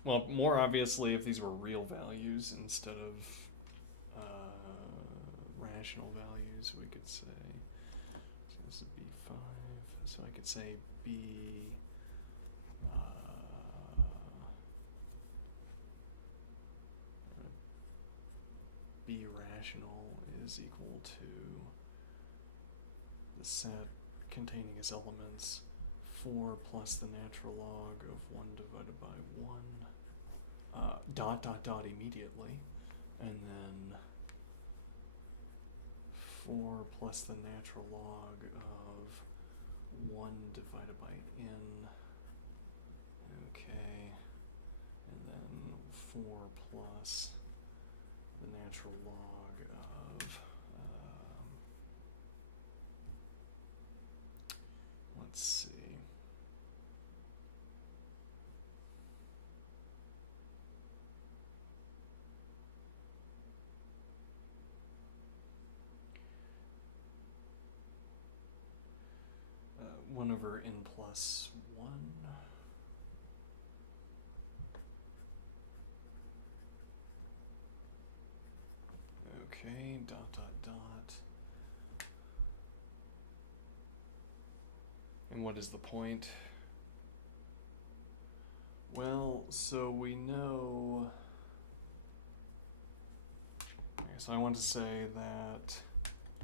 well, more obviously if these were real values instead of rational values, we could say, so this would be 5, so I could say B rational is equal to the set containing its elements 4 plus the natural log of 1 divided by 1, dot dot dot immediately, and then 4 plus the natural log of 1 divided by n. Okay. And then 4 plus the natural log of, let's see. Uh, 1 over n plus 1. Okay, dot, dot, dot. And what is the point? Well, so we know... Okay, so I want to say that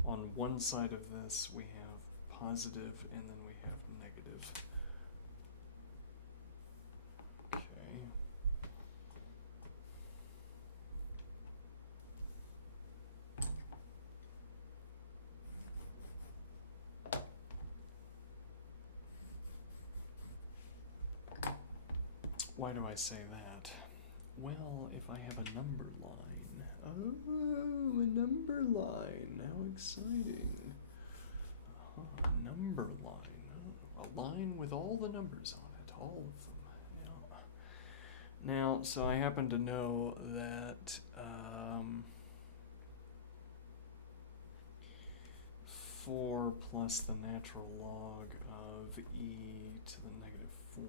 on one side of this we have positive and then we have negative. Okay. Why do I say that? Well, if I have a number line. Oh, a number line. How exciting. A number line. Oh, a line with all the numbers on it. All of them. Yeah. Now, so I happen to know that 4 plus the natural log of e to the negative 4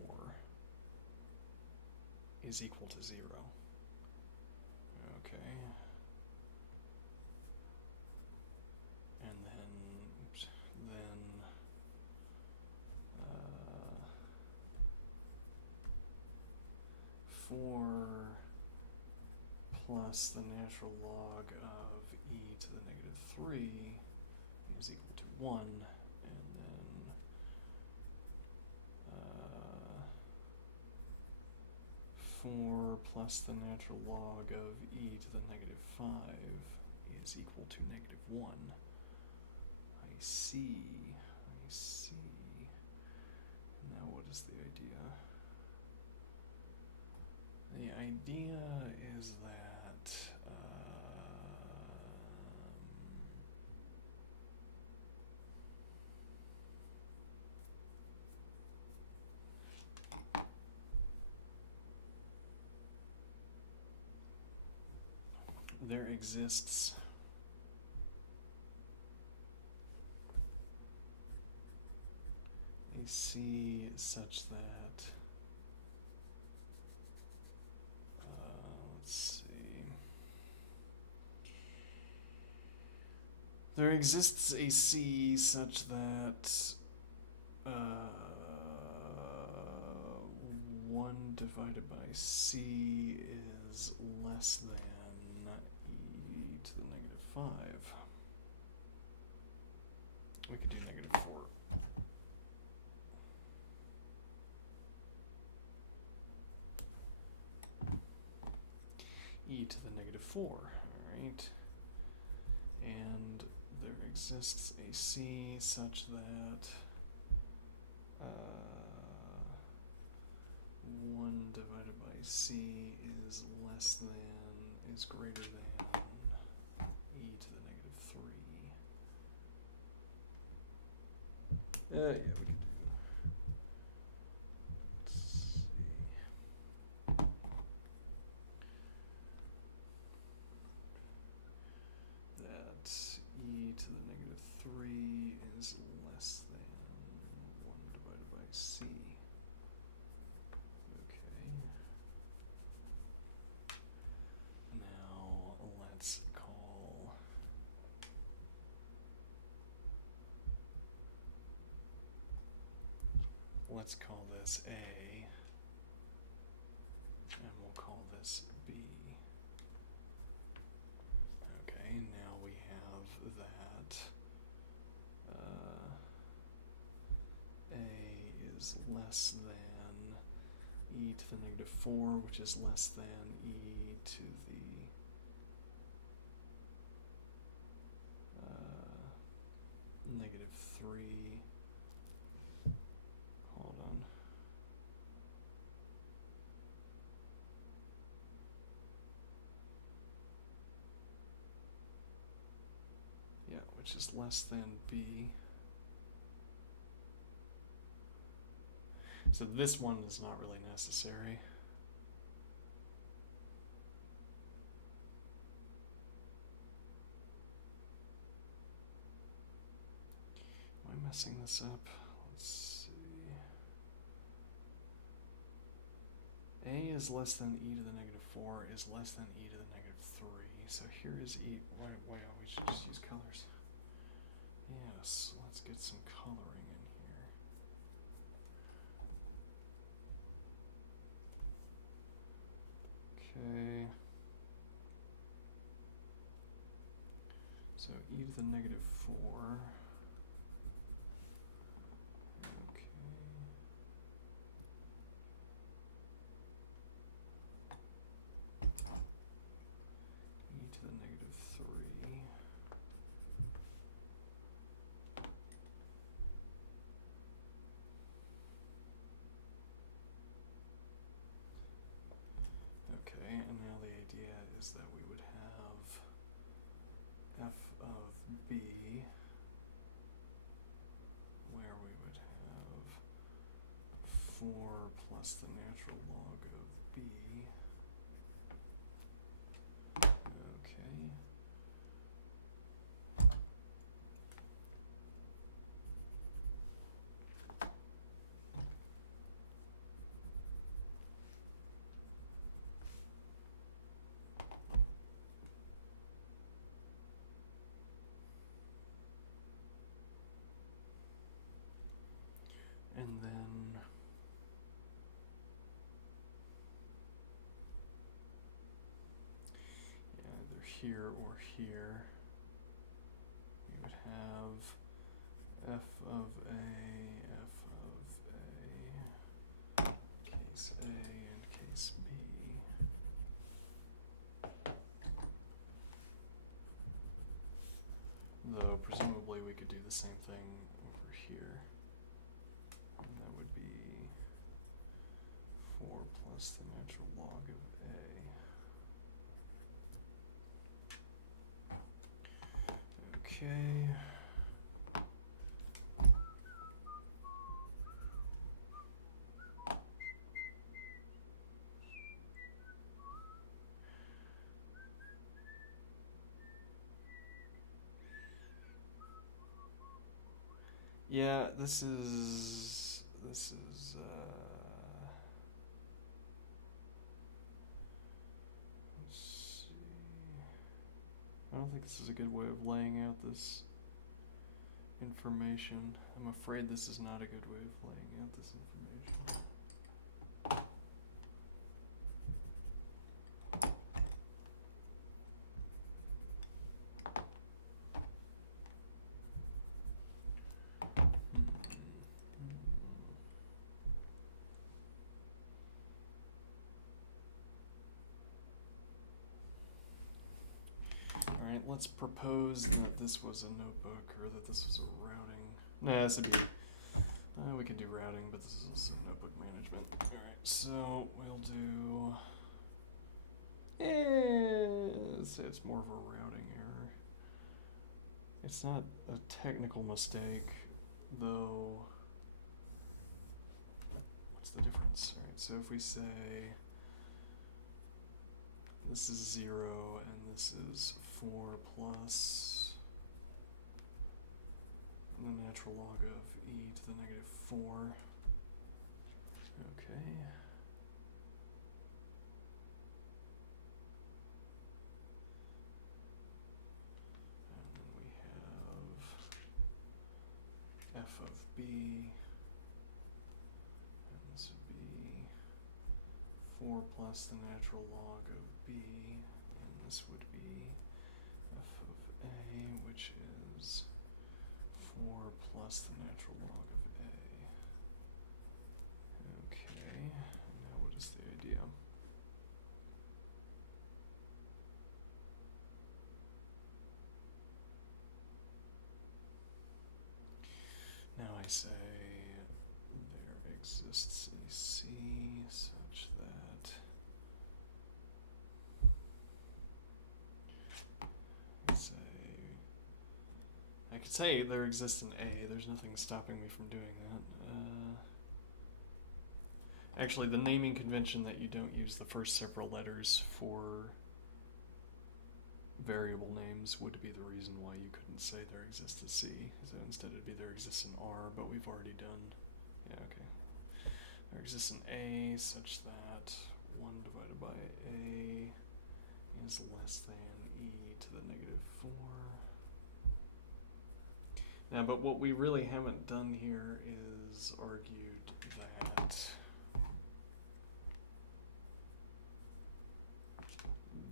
is equal to 0. Okay. And then 4 plus the natural log of e to the negative 3 is equal to 1, and then 4 plus the natural log of e to the negative 5 is equal to negative 1. I see. Now what is the idea? The idea is that there exists a C such that, let's see, there exists a C such that 1 divided by C is less than e to the negative 5. We could do negative 4. E to the negative 4, alright? And there exists a C such that 1 divided by C is greater than e to the negative 3. Yeah, we could do. Let's see. That e to the negative 3 is less than 1 divided by c. Let's call this A, and we'll call this B. Okay, now we have that A is less than e to the negative 4, which is less than e to the 3. Hold on. Yeah, which is less than b. So this one is not really necessary. Am I messing this up? Let's see. A is less than e to the negative 4 is less than e to the negative 3. So here is e. Wow, we should just use colors. Yes, let's get some coloring in here. Okay. So e to the negative 4. Okay. E to the negative 3. Okay, and now the idea is that we would have f of b, where we would have 4 plus the natural log of b. Okay. And then either here or here, we would have f of a, case A and case B. Though presumably we could do the same thing over here. And that would be 4 plus the natural log of A. Okay. Yeah, this is let's see. I don't think this is a good way of laying out this information. I'm afraid this is not a good way of laying out this information. Alright, let's propose that this was a notebook, or that this was a routing. Nah, this would be. We can do routing, but this is also notebook management. Alright, so we'll do. Let's say it's more of a routing error. It's not a technical mistake, though. What's the difference? Alright, so if we say this is 0 and this is 4 plus the natural log of e to the negative 4. Okay. And then we have f of b, and this would be 4 plus the natural log of b, and this would be f of a, which is 4 plus the natural log of a. Okay, and now what is the idea? I say there exists a C such that I could say there exists an A. There's nothing stopping me from doing that. Actually, the naming convention that you don't use the first several letters for variable names would be the reason why you couldn't say there exists a C. So instead it'd be there exists an R, but we've already done. Yeah, okay. There exists an A such that 1 divided by A is less than e to the negative 4. Now, but what we really haven't done here is argued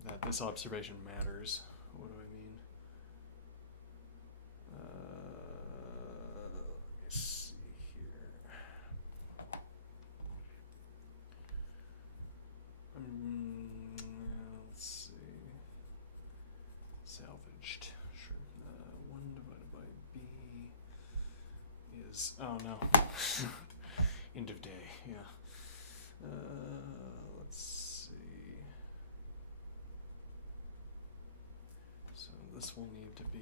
that this observation matters. What do I mean? Let me see here. Let's see. Salvaged. Sure. 1 divided by B is. Oh no. End of day. Yeah. Let's see. So this will need to be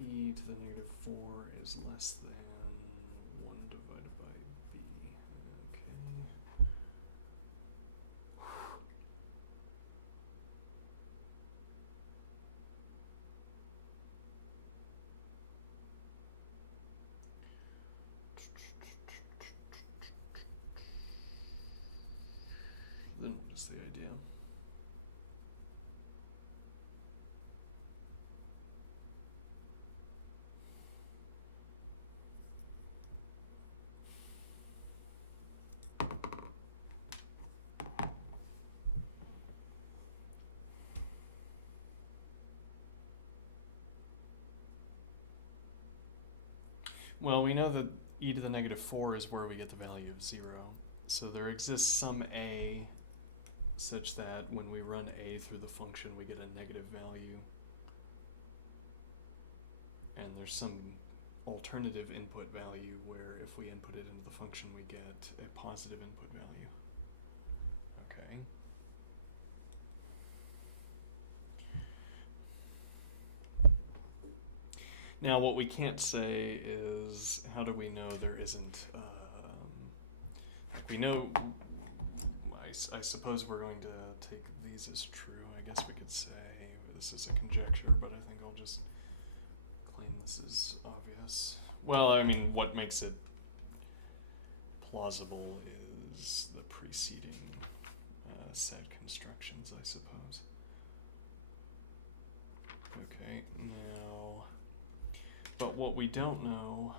e to the negative 4 is less than 1 divided by b. Okay. Then what is the idea? Well, we know that e to the negative 4 is where we get the value of 0. So there exists some a such that when we run a through the function, we get a negative value. And there's some alternative input value where if we input it into the function, we get a positive input value. Okay. Now, what we can't say is, how do we know there isn't, like we know, I suppose we're going to take these as true. I guess we could say this is a conjecture, but I think I'll just claim this is obvious. Well, I mean, what makes it plausible is the preceding set constructions, I suppose. Okay, now, but what we don't know,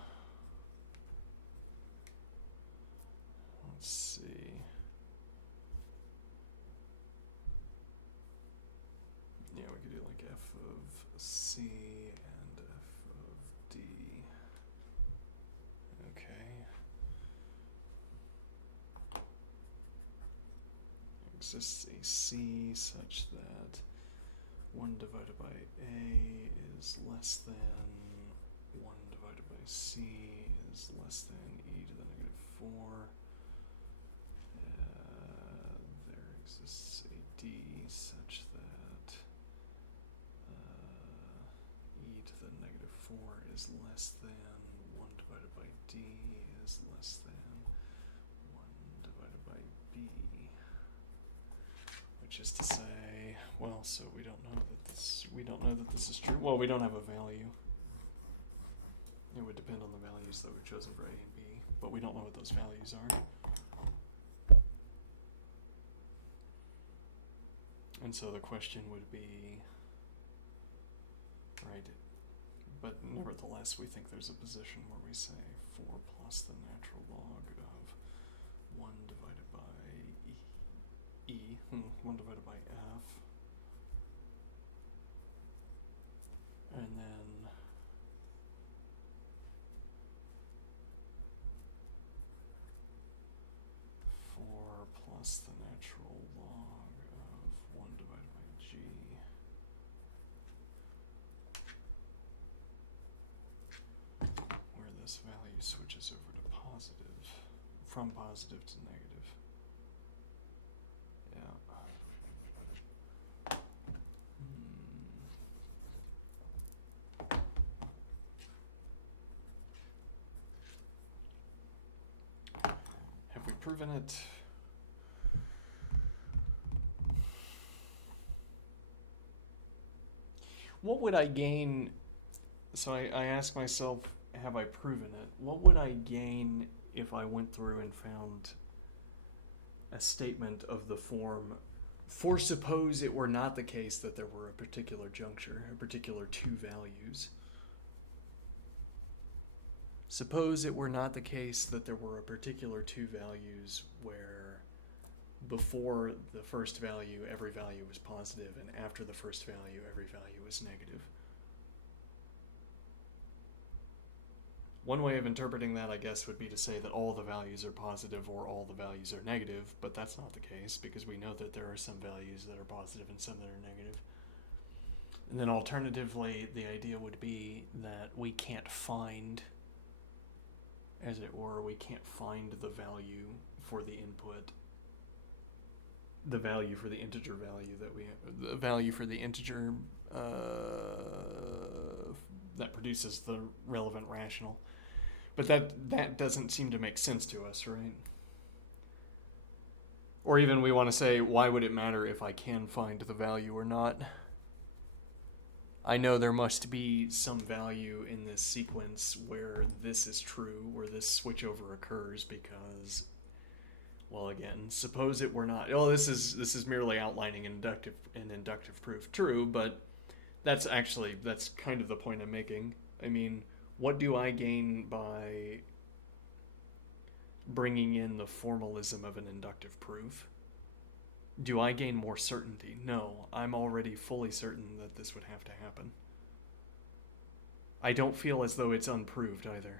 let's see. Yeah, we could do like f of c and f of d. Okay. Exists a c such that 1 divided by a is less than 1 divided by c is less than e to the negative 4. There exists a d such that e to the negative 4 is less than 1 divided by d is less than 1 divided by b. Which is to say, well, so we don't know that this is true. Well, we don't have a value. It would depend on the values that we've chosen for a and b, but we don't know what those values are. And so the question would be, right, but nevertheless we think there's a position where we say 4 plus the natural log of 1 divided by 1 divided by f, and then plus the natural log of 1 divided by g. from positive to negative. Yeah. Have we proven it? What would I gain? So I ask myself, have I proven it? What would I gain if I went through and found a statement of the form, for suppose it were not the case that there were a particular juncture, a particular two values. Suppose it were not the case that there were a particular two values where before the first value, every value was positive, and after the first value, every value was negative. One way of interpreting that, I guess, would be to say that all the values are positive or all the values are negative, but that's not the case because we know that there are some values that are positive and some that are negative. And then alternatively, the idea would be that we can't find, as it were, we can't find the value for the input, the value for the integer value that we have, the value for the integer that produces the relevant rational. But that doesn't seem to make sense to us, right? Or even we want to say, why would it matter if I can find the value or not? I know there must be some value in this sequence where this is true, where this switchover occurs because, well, again, suppose it were not. Oh, this is merely outlining an inductive proof. True, but that's kind of the point I'm making. I mean, what do I gain by bringing in the formalism of an inductive proof? Do I gain more certainty? No, I'm already fully certain that this would have to happen. I don't feel as though it's unproved either.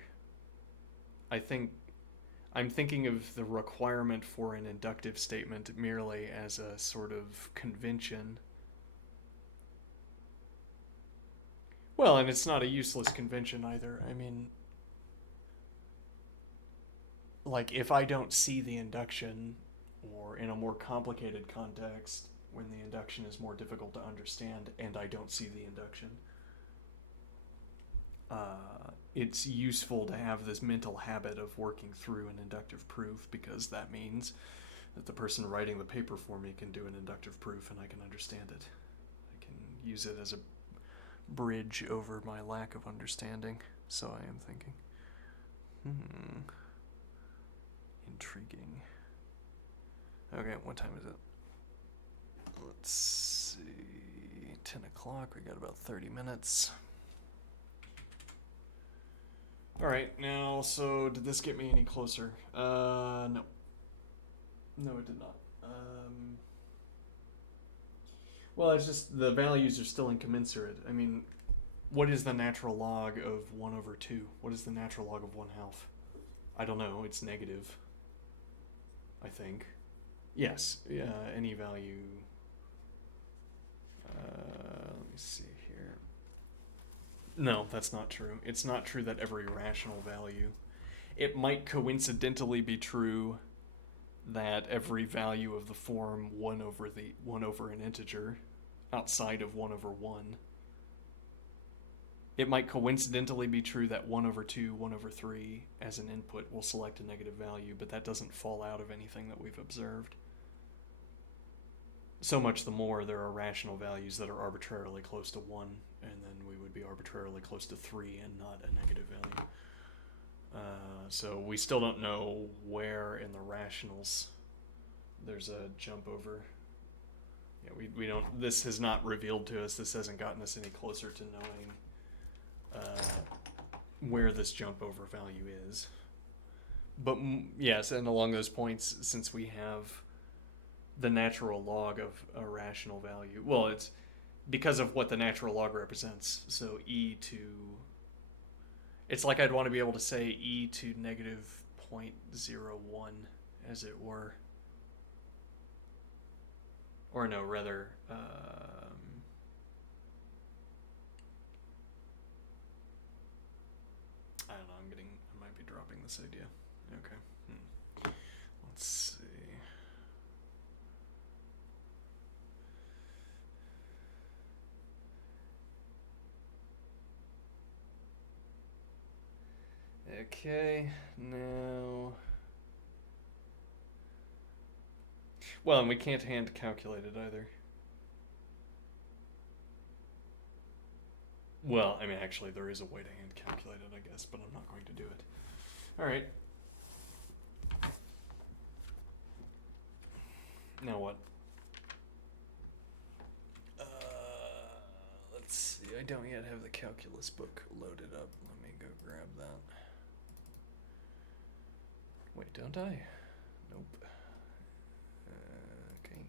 I'm thinking of the requirement for an inductive statement merely as a sort of convention. Well, and it's not a useless convention either. I mean, like, if I don't see the induction, or in a more complicated context, when the induction is more difficult to understand and I don't see the induction, it's useful to have this mental habit of working through an inductive proof, because that means that the person writing the paper for me can do an inductive proof and I can understand it. I can use it as a bridge over my lack of understanding. So I am thinking, intriguing. Okay, what time is it? Let's see, 10 o'clock, we got about 30 minutes. Alright, now, so did this get me any closer? No. No, it did not. Well, it's just the values are still incommensurate. I mean, what is the natural log of 1 over 2? What is the natural log of 1/2? I don't know, it's negative, I think. Yes, any value. Let me see here. No, that's not true. It's not true that every rational value. It might coincidentally be true that every value of the form 1 over an integer outside of 1 over 1. It might coincidentally be true that 1 over 2, 1 over 3 as an input will select a negative value, but that doesn't fall out of anything that we've observed. So much the more there are rational values that are arbitrarily close to 1, and then we would be arbitrarily close to 3 and not a negative value. So we still don't know where in the rationals there's a jump over. Yeah, we don't. This has not revealed to us. This hasn't gotten us any closer to knowing where this jump over value is. But yes, and along those points, since we have the natural log of a rational value, well, it's because of what the natural log represents. So e to, it's like I'd want to be able to say e to negative 0.01, as it were. Or no, rather, I don't know, I might be dropping this idea. Okay. Let's see. Okay, now... Well, and we can't hand calculate it either. Well, I mean, actually, there is a way to hand calculate it, I guess, but I'm not going to do it. All right. Now what? Let's see. I don't yet have the calculus book loaded up. Let me go grab that. Wait, don't I? Nope. Okay.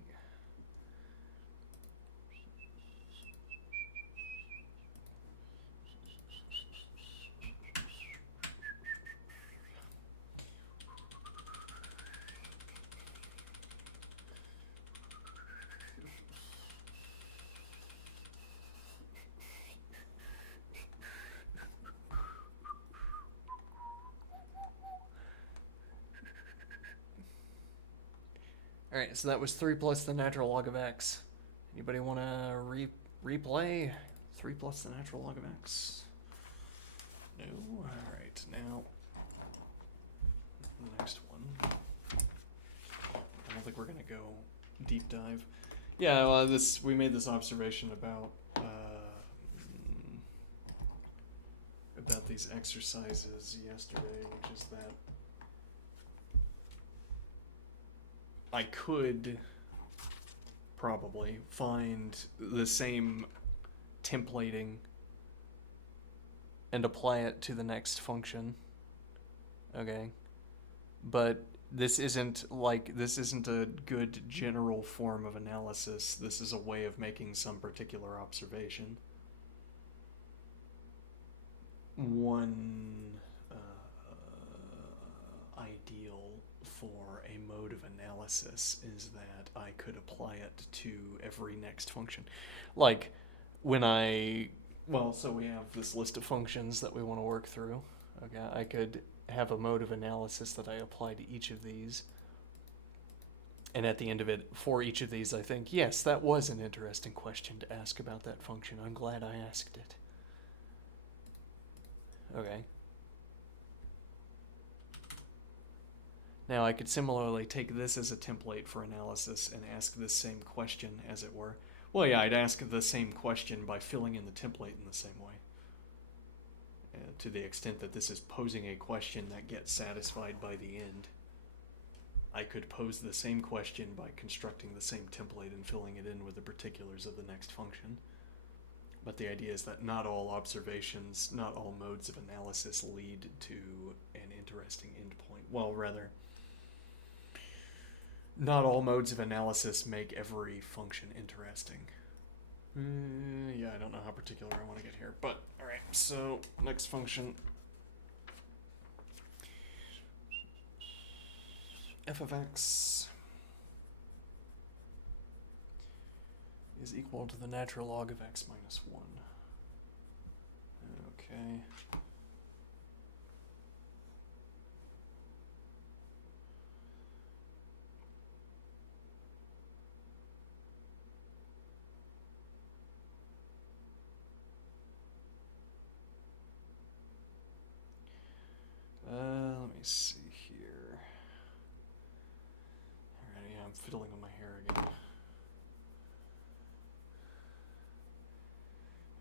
Alright, so that was 3 plus the natural log of x. Anybody want to replay 3 plus the natural log of x? No? Alright, now the next one. I don't think we're going to go deep dive. Yeah, well, we made this observation about these exercises yesterday, which is that I could probably find the same templating and apply it to the next function. Okay. But this isn't a good general form of analysis. This is a way of making some particular observation. One ideal for a mode of analysis is that I could apply it to every next function. Like when so we have this list of functions that we want to work through. Okay, I could have a mode of analysis that I apply to each of these. And at the end of it, for each of these, I think, yes, that was an interesting question to ask about that function. I'm glad I asked it. Okay. Now I could similarly take this as a template for analysis and ask this same question, as it were. Well, yeah, I'd ask the same question by filling in the template in the same way. To the extent that this is posing a question that gets satisfied by the end, I could pose the same question by constructing the same template and filling it in with the particulars of the next function. But the idea is that not all observations, not all modes of analysis lead to an interesting endpoint. Well, rather, not all modes of analysis make every function interesting. Yeah, I don't know how particular I want to get here, but alright, so next function. F of x is equal to the natural log of x minus 1. Okay. Let me see here. Alright, yeah, I'm fiddling with my hair again.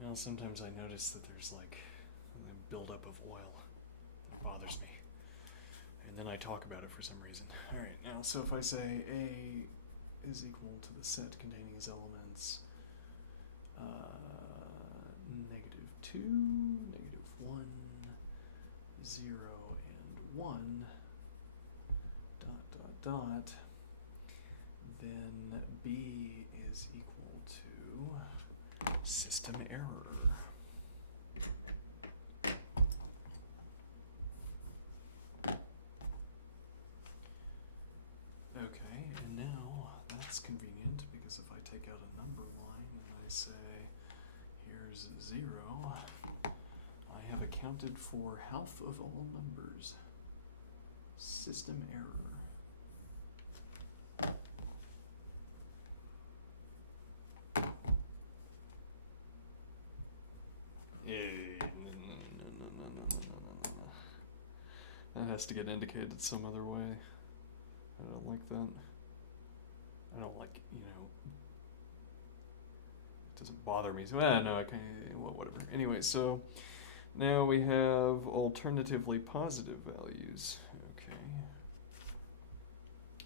Well, sometimes I notice that there's like a buildup of oil. It bothers me. And then I talk about it for some reason. Alright, now, so if I say A is equal to the set containing its elements -2, -1, 0, and 1, ... then B is equal to system error. Okay, and now that's convenient because if I take out a number line and I say here's 0, I have accounted for half of all numbers. System error. That has to get indicated some other way. I don't like that. I don't like, you know, it doesn't bother me. So, no, I can, well, whatever. Anyway, so now we have alternatively positive values. Okay.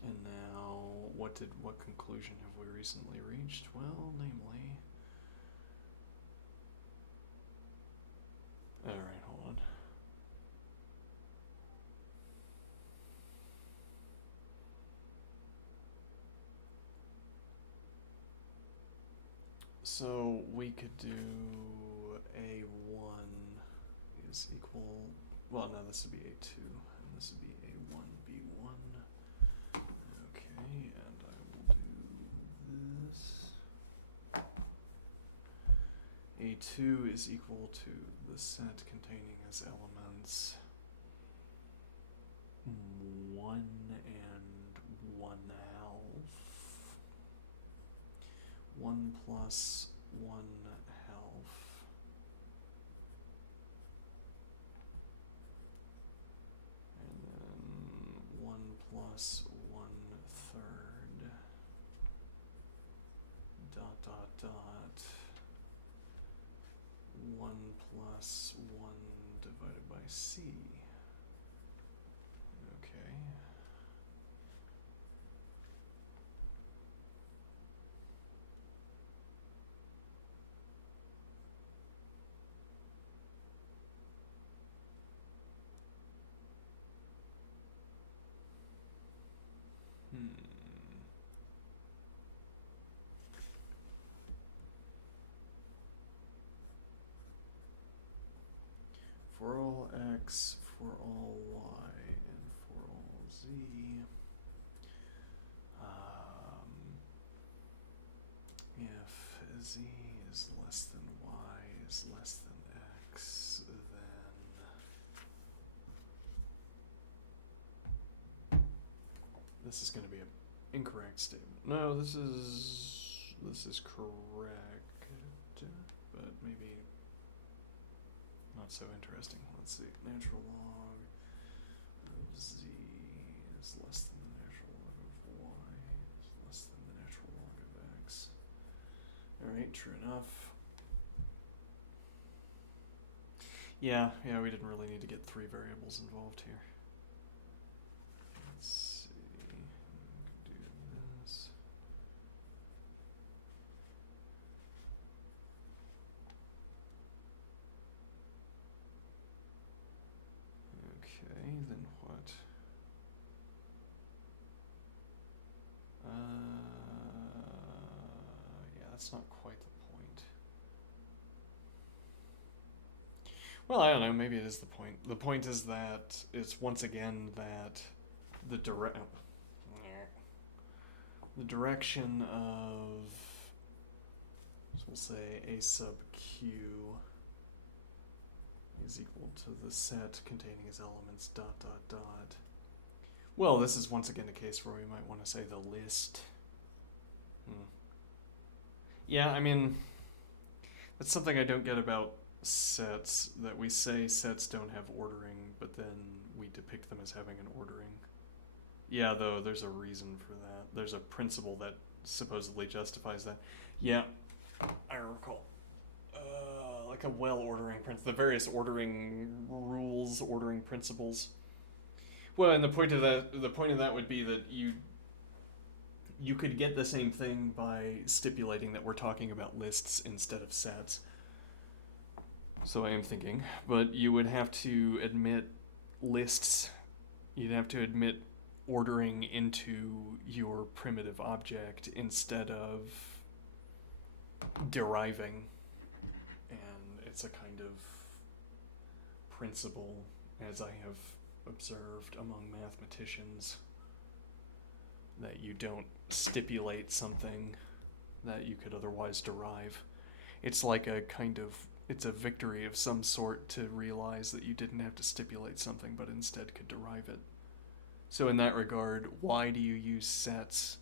And now, what conclusion have we recently reached? Well, namely, all right, hold on. So we could do A1 is equal, well, no, this would be A2, and this would be A1, B1. Okay, and I will do this. A2 is equal to the set containing as elements 1 and 1/2. 1 plus 1/2. And then 1 plus 1/3. Dot, dot, dot. 1 plus 1 divided by C. Okay. For all x, for all y, and for all z, if z is less than y is less than x, then this is going to be an incorrect statement. No, this is correct, but maybe not so interesting. Let's see. Natural log of z is less than the natural log of y is less than the natural log of x. Alright, true enough. Yeah, we didn't really need to get 3 variables involved here. Let's see. Do this. Okay, then what? Yeah, that's not quite the point. Well, I don't know, maybe it is the point. The point is that it's once again that the direction of, so we'll say a sub q is equal to the set containing as elements ... Well, this is once again a case where we might want to say the list. Yeah, I mean, that's something I don't get about sets, that we say sets don't have ordering, but then we depict them as having an ordering. Yeah, though, there's a reason for that. There's a principle that supposedly justifies that. Yeah, I recall. Like a well-ordering principle, the various ordering rules, ordering principles. Well, and the point of that would be that you could get the same thing by stipulating that we're talking about lists instead of sets. So I am thinking, but you would have to admit lists. You'd have to admit ordering into your primitive object instead of deriving. And it's a kind of principle, as I have observed among mathematicians, that you don't stipulate something that you could otherwise derive. It's like it's a victory of some sort to realize that you didn't have to stipulate something but instead could derive it. So in that regard, why do you use sets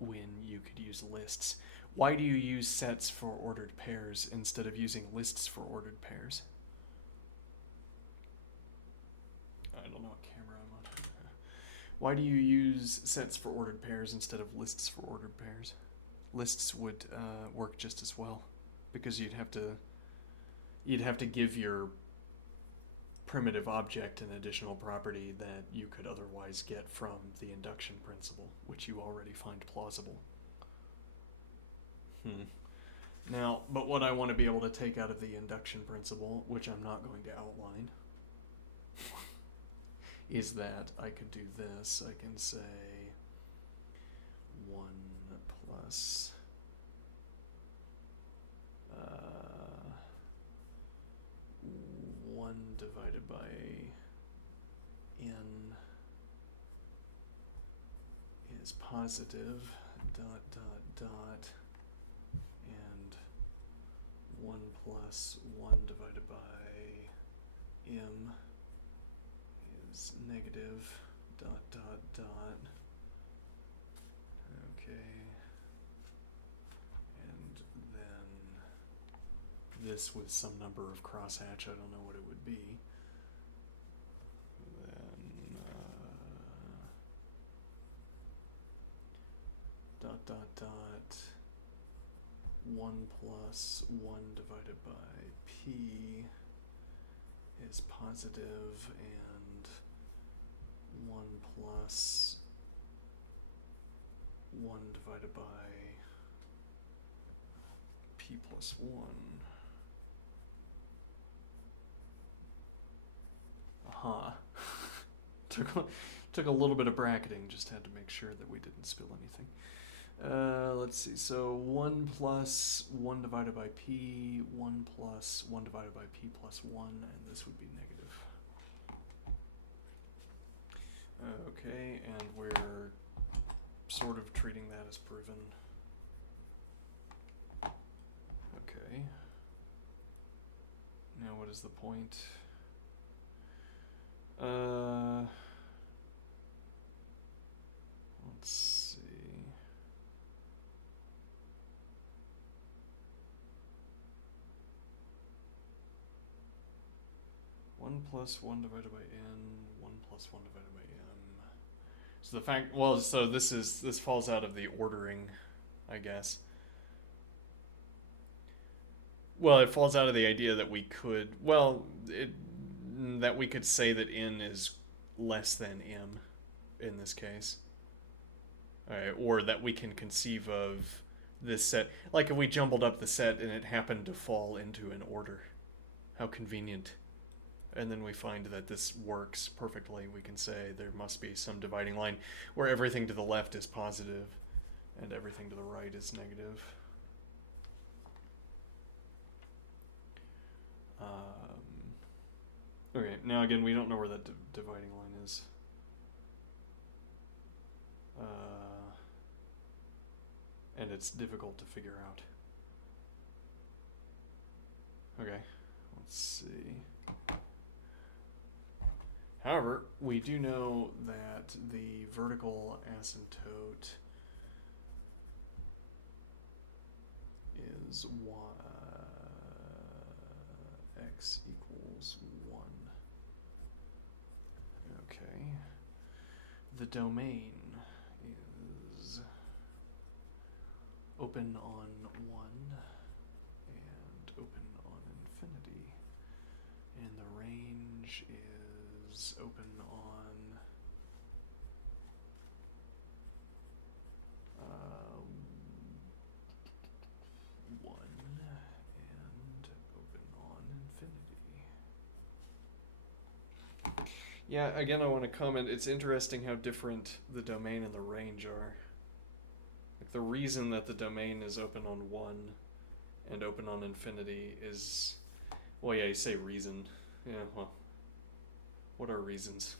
when you could use lists? Why do you use sets for ordered pairs instead of using lists for ordered pairs? I don't know what camera I'm on. Why do you use sets for ordered pairs instead of lists for ordered pairs? Lists would work just as well, because you'd have to give your primitive object an additional property that you could otherwise get from the induction principle, which you already find plausible. Now, but what I want to be able to take out of the induction principle, which I'm not going to outline, is that I could do this. I can say 1 plus 1 divided by n is positive, dot, dot, dot, and 1 plus 1 divided by m is negative, dot, dot, dot. Okay. And then this with some number of crosshatch, I don't know what it would be. Then dot, dot, dot, 1 plus 1 divided by p is positive, and 1 plus 1 divided by p plus 1. Aha. Took a little bit of bracketing, just had to make sure that we didn't spill anything. Let's see, so 1 plus 1 divided by p, 1 plus 1 divided by p plus 1, and this would be negative. Okay, and we're sort of treating that as proven. Okay. Now what is the point? Let's see. 1 plus 1 divided by n, 1 plus 1 divided by m. So the fact, well, so this falls out of the ordering, I guess. Well, it falls out of the idea that we could, that we could say that n is less than m in this case. Alright, or that we can conceive of this set, like if we jumbled up the set and it happened to fall into an order. How convenient. And then we find that this works perfectly. We can say there must be some dividing line where everything to the left is positive and everything to the right is negative. Okay, now again, we don't know where that dividing line is. And it's difficult to figure out. Okay, let's see. However, we do know that the vertical asymptote is x equals 1. Okay. The domain is open on 1 and open on infinity. And the range is open on 1 and open on infinity. Yeah, again, I want to comment, it's interesting how different the domain and the range are. Like, the reason that the domain is open on 1 and open on infinity is, well, yeah, you say reason. Yeah, well, what are reasons?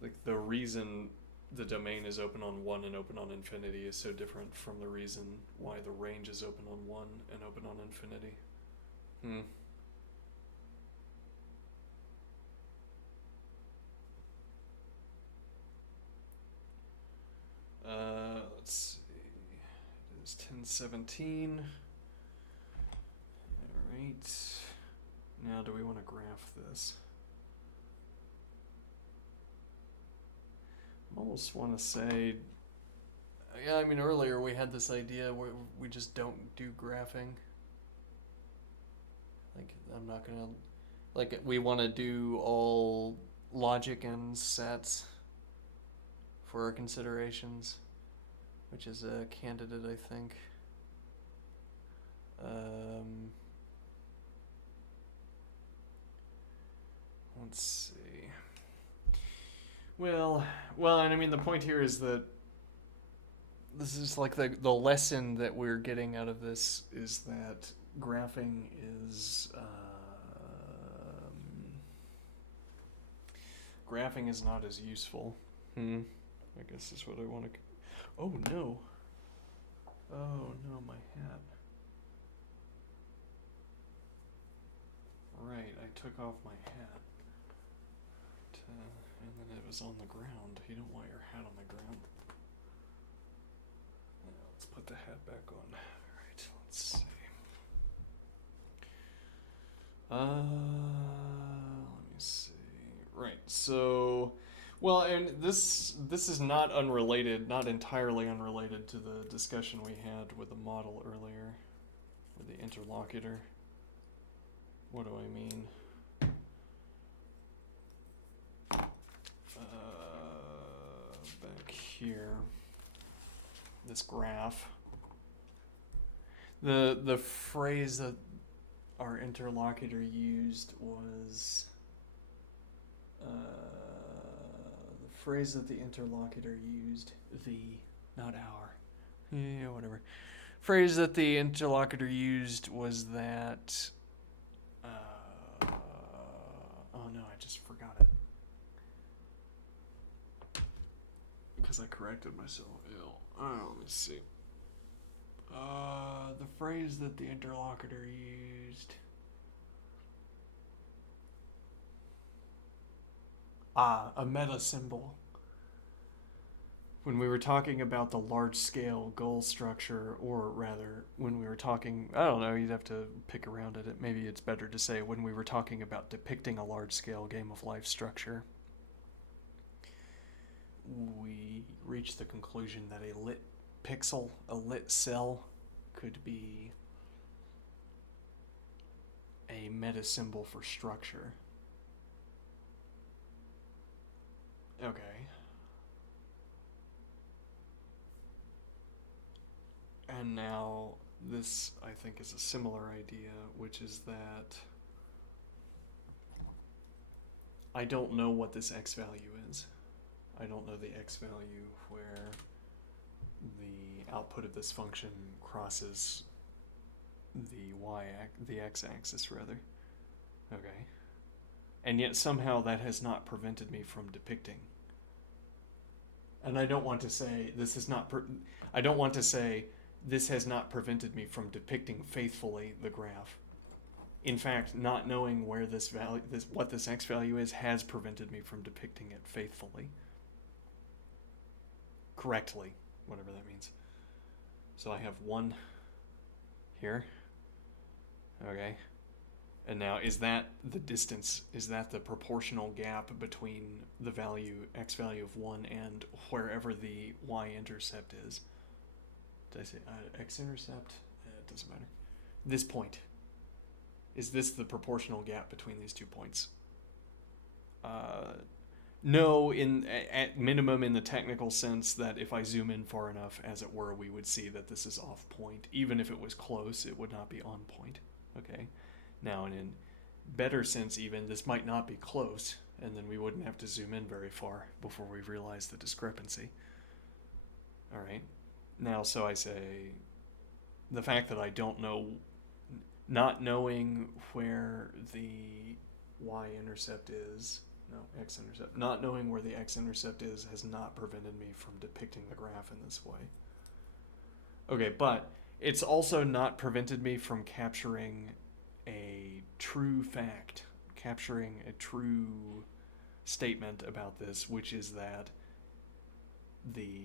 Like, the reason the domain is open on 1 and open on infinity is so different from the reason why the range is open on 1 and open on infinity. Let's see. It is 1017. Alright. Now, do we want to graph this? almost want to say, yeah, I mean, earlier we had this idea where we just don't do graphing. Like, I'm not gonna, like, we want to do all logic and sets for our considerations, which is a candidate, I think. Let's see. Well, and I mean, the point here is that this is like the lesson that we're getting out of this is that graphing is not as useful. I guess that's what I want to. Oh no! Oh no, my hat. Right, I took off my hat, and then it was on the ground. You don't want your hat on the ground. Let's put the hat back on. Alright, let's see. Let me see. Right, so, well, and this is not unrelated, not entirely unrelated to the discussion we had with the model earlier, with the interlocutor. What do I mean? Back here, this graph. The phrase that our interlocutor used was the phrase that the interlocutor used, not our. Yeah, whatever. Phrase that the interlocutor used was that. Oh no, I just forgot it. Because I corrected myself. Let me see. The phrase that the interlocutor used. A meta symbol. When we were talking about the large-scale goal structure, or rather, when we were talking, I don't know, you'd have to pick around at it. Maybe it's better to say when we were talking about depicting a large-scale game of life structure, we reached the conclusion that a lit pixel, a lit cell, could be a meta symbol for structure. Okay. And now this, I think, is a similar idea, which is that I don't know what this x value is. I don't know the x value where the output of this function crosses the x-axis rather. Okay. And yet somehow that has not prevented me from depicting. And I don't want to say this is not. I don't want to say this has not prevented me from depicting faithfully the graph. In fact, not knowing where this value, what this x value is, has prevented me from depicting it faithfully. Correctly, whatever that means. So I have 1 here. Okay. And now, is that the distance? Is that the proportional gap between the value, x value of 1 and wherever the y-intercept is? Did I say x-intercept? It doesn't matter. This point. Is this the proportional gap between these 2 points? No, at minimum in the technical sense that if I zoom in far enough, as it were, we would see that this is off point. Even if it was close, it would not be on point. Okay. Now, in better sense even, this might not be close, and then we wouldn't have to zoom in very far before we realize the discrepancy. All right. Now, so I say, the fact that I don't know, not knowing where the y-intercept is, x-intercept, not knowing where the x-intercept is has not prevented me from depicting the graph in this way. Okay, but it's also not prevented me from capturing a true fact, capturing a true statement about this, which is that the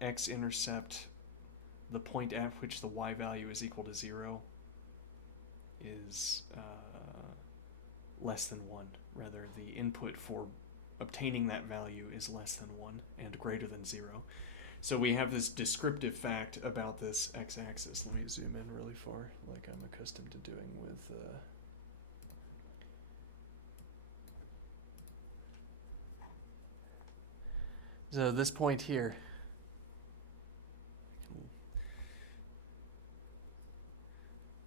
x-intercept, the point at which the y value is equal to 0, is less than 1. Rather, the input for obtaining that value is less than 1 and greater than 0. So we have this descriptive fact about this x-axis. Let me zoom in really far, like I'm accustomed to doing with... So this point here,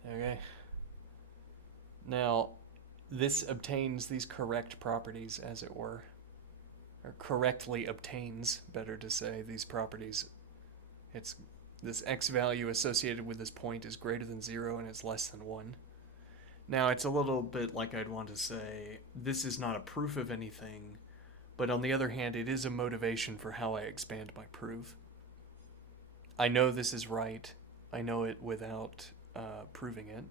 okay. Now, this obtains these correct properties, as it were, or correctly obtains, better to say, these properties. It's this x value associated with this point is greater than 0 and it's less than 1. Now, it's a little bit like I'd want to say, this is not a proof of anything, but on the other hand, it is a motivation for how I expand my proof. I know this is right. I know it without proving it,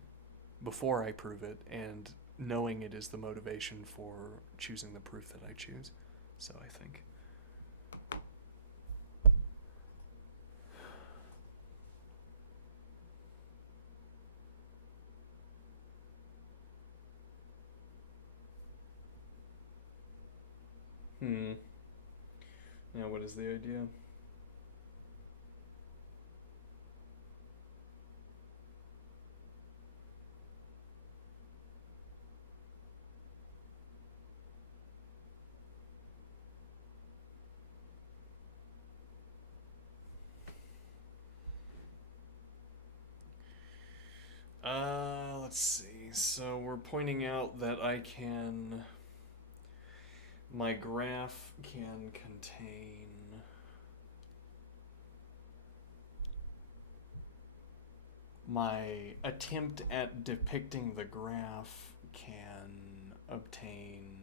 before I prove it, and knowing it is the motivation for choosing the proof that I choose. So I think. Now what is the idea? Let's see. So we're pointing out that my graph can contain my attempt at depicting the graph can obtain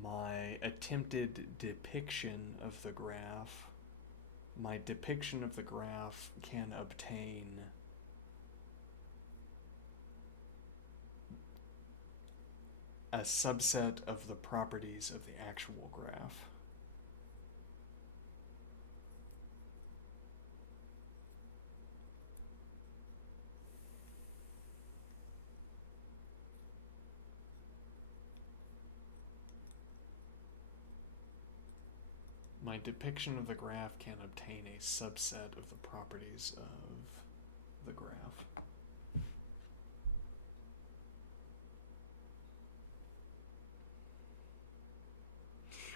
my attempted depiction of the graph. My depiction of the graph can obtain a subset of the properties of the actual graph. My depiction of the graph can obtain a subset of the properties of the graph.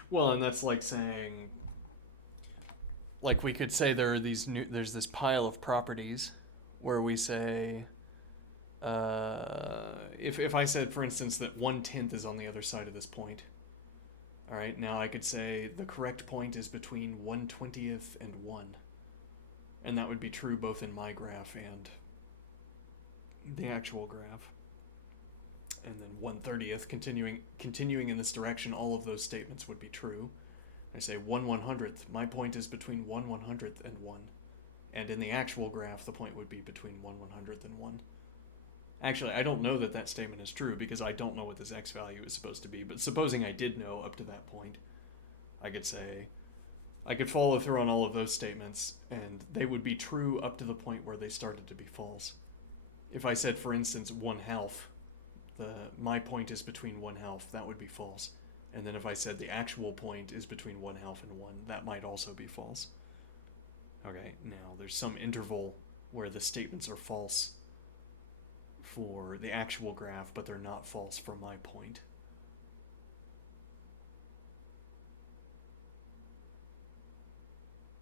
Well, and that's like saying, like we could say there's this pile of properties where we say, if I said, for instance, that 1/10 is on the other side of this point, all right, now I could say the correct point is between 1/20th and 1. And that would be true both in my graph and the actual graph. And then 1/30th, continuing in this direction, all of those statements would be true. I say 1/100th, my point is between 1/100th and 1. And in the actual graph, the point would be between 1/100th and 1. Actually, I don't know that that statement is true because I don't know what this x value is supposed to be. But supposing I did know up to that point, I could say, I could follow through on all of those statements, and they would be true up to the point where they started to be false. If I said, for instance, 1/2, my point is between 1/2, that would be false. And then if I said the actual point is between 1/2 and 1, that might also be false. Okay, now there's some interval where the statements are false for the actual graph, but they're not false for my point.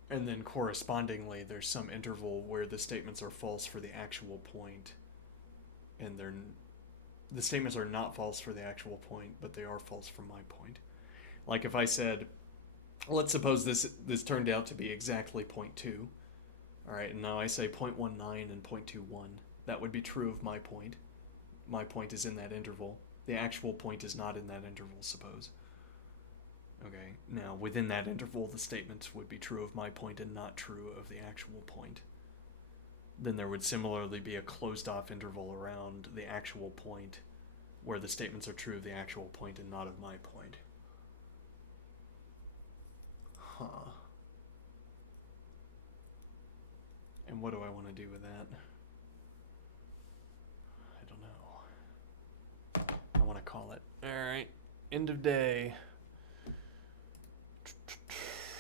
And then correspondingly, there's some interval where the statements are false for the actual point, and the statements are not false for the actual point, but they are false for my point. Like if I said, let's suppose this turned out to be exactly 0.2. All right, and now I say 0.19 and 0.21. That would be true of my point. My point is in that interval. The actual point is not in that interval, suppose. Okay, now within that interval, the statements would be true of my point and not true of the actual point. Then there would similarly be a closed-off interval around the actual point where the statements are true of the actual point and not of my point. Huh. And what do I want to do with that? I don't know. End of day.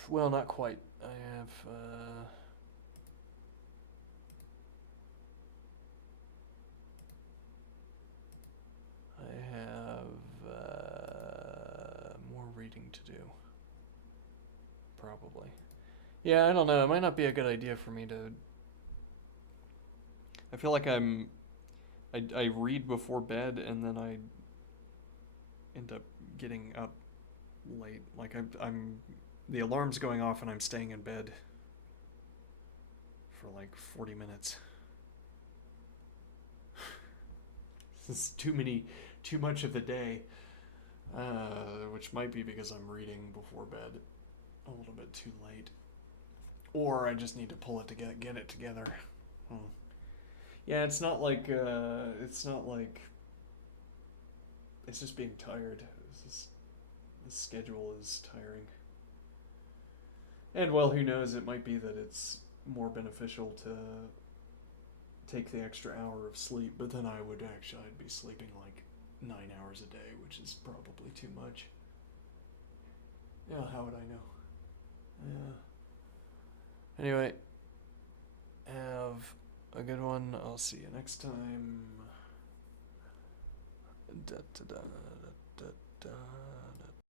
Well, not quite. I have more reading to do. Probably. Yeah, I don't know. It might not be a good idea for me to. I feel like I read before bed and then I end up getting up late. Like I'm the alarm's going off and I'm staying in bed for like 40 minutes. This is too much of the day, which might be because I'm reading before bed a little bit too late, or I just need to pull it together, get it together. Yeah, it's not like it's just being tired. The schedule is tiring. And well, who knows? It might be that it's more beneficial to take the extra hour of sleep, but then I'd be sleeping like 9 hours a day, which is probably too much. Yeah, how would I know? Yeah. Anyway, have a good one. I'll see you next time. Da, da, da, da, da, da.